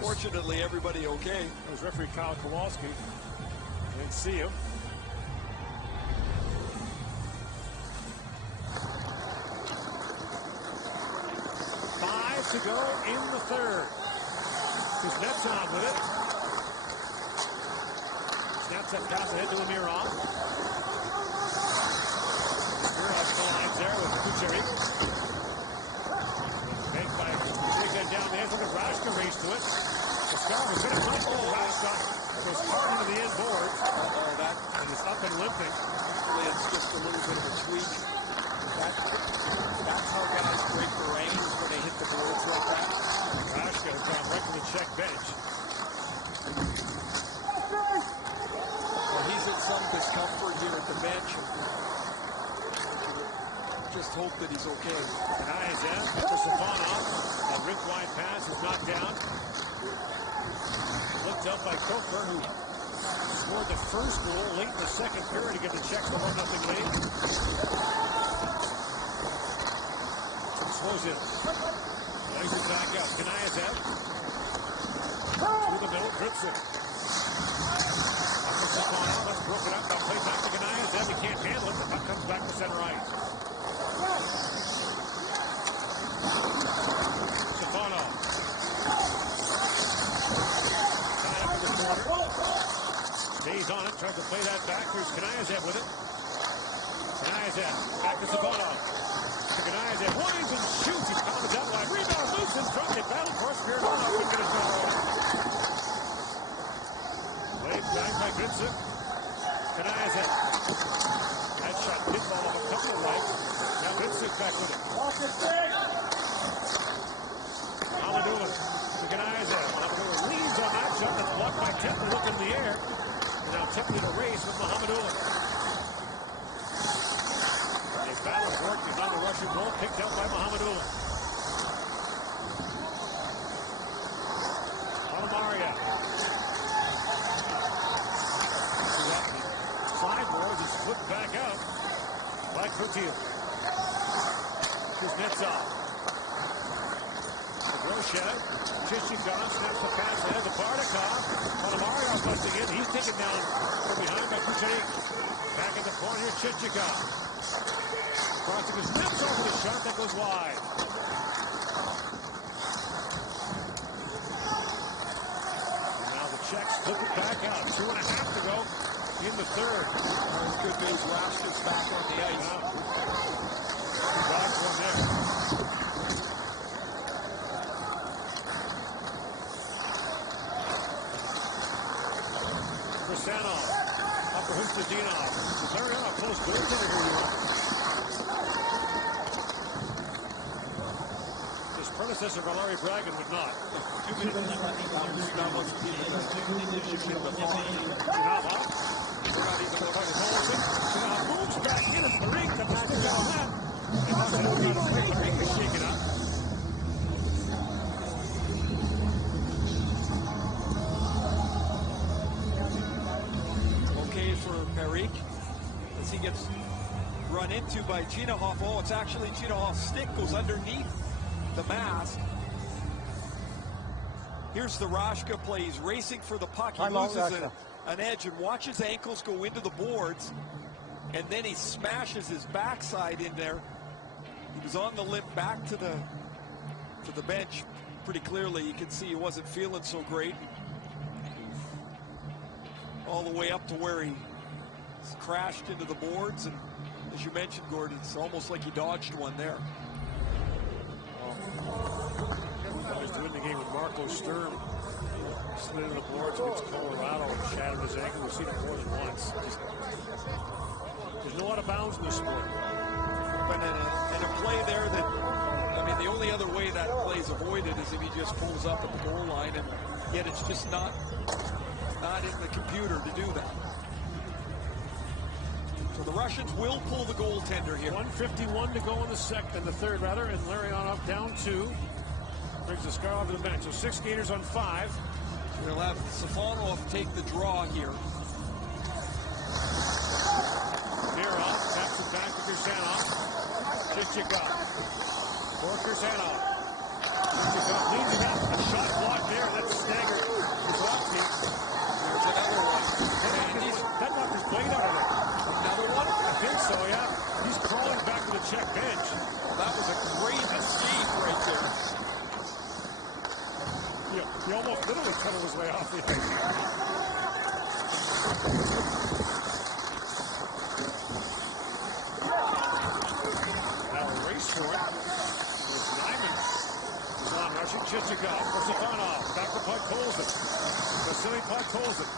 Fortunately, everybody okay. That was referee Kyle Kowalski. Didn't see him. To go in the third. Kuznetsov with it. Snaps that pass ahead to Amirov. Amirov collides there with Kucherov. Make by Kucherov down the end. Look at Rashka race to it. Scarroff was going to come for Rashka. Goes hard into the end board. That is up and limping. It's just a little bit of a tweak. That's how guys break their ankles when they hit the boards like that. Rashka has gone right to the Czech bench. Well, he's in some discomfort here at the bench. Just hope that he's okay. Nice, for Safanov. A rink wide pass is knocked down. Looked up by Kofer, who scored the first goal late in the second period to give the Czechs the 1-0 lead. Slows in. Nice to back up. Kanayev. Through the middle, grips it. Safanov, that's broken up. Now play back to Kanayev. He can't handle it. The puck comes back to center ice. Safanov. Tied up in the corner. Stays on it. Tries to play that back. Here's Kanayev with it. Kanayev. Back to Safanov. Kanayev winds and shoots. He pounded that line. Rebound, loose and dropped it. Battle for Spiridonov. Couldn't get it done. Played back by Gibson. Kanayev. That shot did fall off a couple of legs. Now Gibson back with it. Mamadoulis to Kanayev. Mamadoulis leads on that shot. That's blocked by Temple. Look in the air. And now Temple in a race with Mamadoulis. Battle for it behind the Russian goal, picked up by Mamadoulis. Alamaria. Sideboards is flipped back out by Kurtil. Kuznetsov. Groshev. Chichikov snaps the pass ahead to Bardakov. Alamaria busting in. He's taken down from behind by Kucherov. Back at the point here, Chichikov. Crossing his lips over the shot that goes wide. And now the Czechs flip it back out. 2.5 to go in the third. It's good news. Rashka's back on the ice. Dodge one there. Kristanov. Up for Hustadinov. Very on a close goaltender here you are. Predecessor Valery Bragin would not. Moves back in as Marine comes to stick on that. And also got a play. Marine is shaken up. Okay for Perique as he gets run into by Chinahoff. Oh, it's actually Chinahoff's stick goes underneath the mask. Here's the Rashka play. He's racing for the puck. He loses an edge, and watch his ankles go into the boards. and then he smashes his backside in there. He was on the limp back to the bench pretty clearly. You can see he wasn't feeling so great. All the way up to where he crashed into the boards, and as you mentioned, Gordon, it's almost like he dodged one there. I was doing the game with Marco Sturm. Slid into the boards against Colorado and shattered his ankle. We've seen it more than once. There's no out of bounds in this sport. But in a play there that, I mean, the only other way that play is avoided is if he just pulls up at the goal line, and yet it's just not in the computer to do that. So the Russians will pull the goaltender here. 1:51 to go in the third, and Larionov down 2. Brings the Scarlett to the bench. So 6 skaters on 5. We'll have Safonov take the draw here. Mirov taps it back to Kursanov. Chichikov. For Kursanov. Chichikov needs it up. A shot block there. That's staggered. There's another one. That knocked his blade out of it. Another one? I think so, yeah. He's crawling back to the Czech bench. Well, that was a great escape right there. He almost literally cuddled his way off the ice. Now a race for it. It's Nyman. He's on rushing Chichikov for Safonov. Back to Podkolzin. Vasily Podkolzin.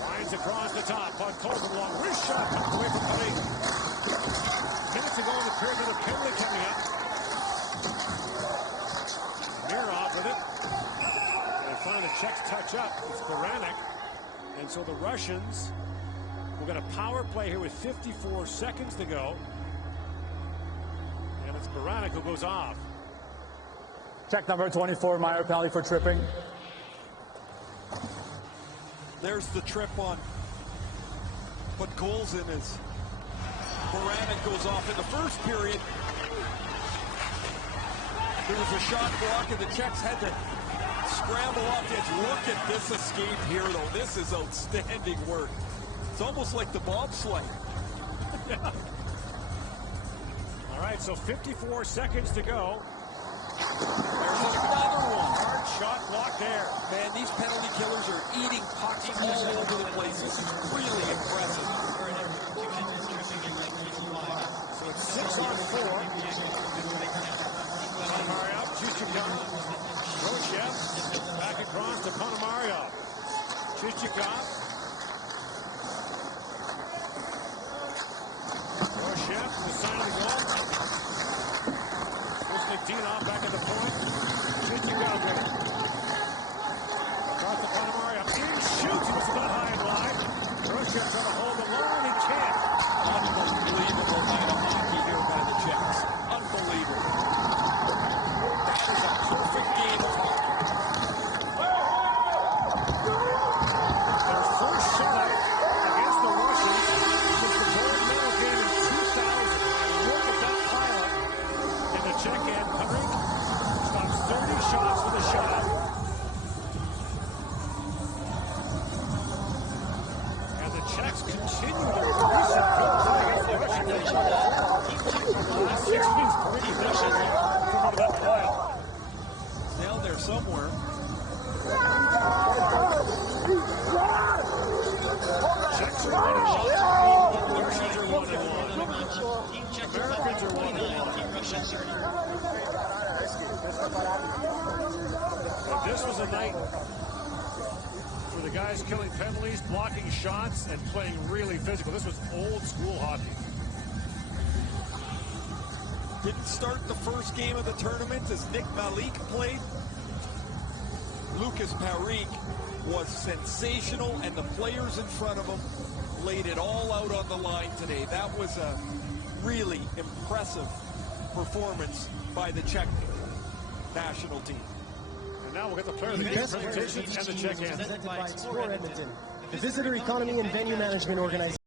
Lines across the top. Podkolzin long wrist shot. Comes away from Paris. Minutes ago in the period with a penalty coming up. Mirov with it. They find the Czechs touch up. It's Baranek. And so the Russians will get a power play here with 54 seconds to go. And it's Baranek who goes off. Czech number 24, minor penalty for tripping. There's the trip on Podkolzin as Baranek goes off in the first period. There was a shot block, and the Czechs had to scramble off the edge. Look at this escape here, though. This is outstanding work. It's almost like the bobsleigh. Yeah. All right, so 54 seconds to go. There's another one. Hard shot block there. Man, these penalty killers are eating pucks all over the place. This is really impressive. So it's 6 on 4. Ponomaryov, Chichikov, Roshev, back across to Ponomaryov. Chichikov. Roshev, the sign of the goal. Here's Nikdinov back at the point. Chichikov with it. Across to Ponomaryov. In shoots, but it's not high and wide. Roshev trying to hold the line, he can't. Unbelievable night of hockey here by the Czechs. Unbelievable. That is a perfect game of hockey. Their first shutout against the Russians since the gold medal game in 2000. Look at that pileup in the Czech end. Parik stops 30 shots with a shutout. And the Czechs continue their recent good play against the Russian nation. The last 6 games, pretty vicious. Come out of that pile. Down there somewhere. Czechs are 1-1. Russians are 1-1. Americans are 1-1. But this was a night for the guys killing penalties, blocking shots, and playing really physical. This was old school hockey. Didn't start the first game of the tournament as Nick Malik played. Lucas Parik was sensational, and the players in front of him laid it all out on the line today. That was a really impressive performance by the Czech national team. And now we'll get the player of the game presentations and the Czech anthem. Presented by Explore Edmonton, the visitor economy and venue management organization.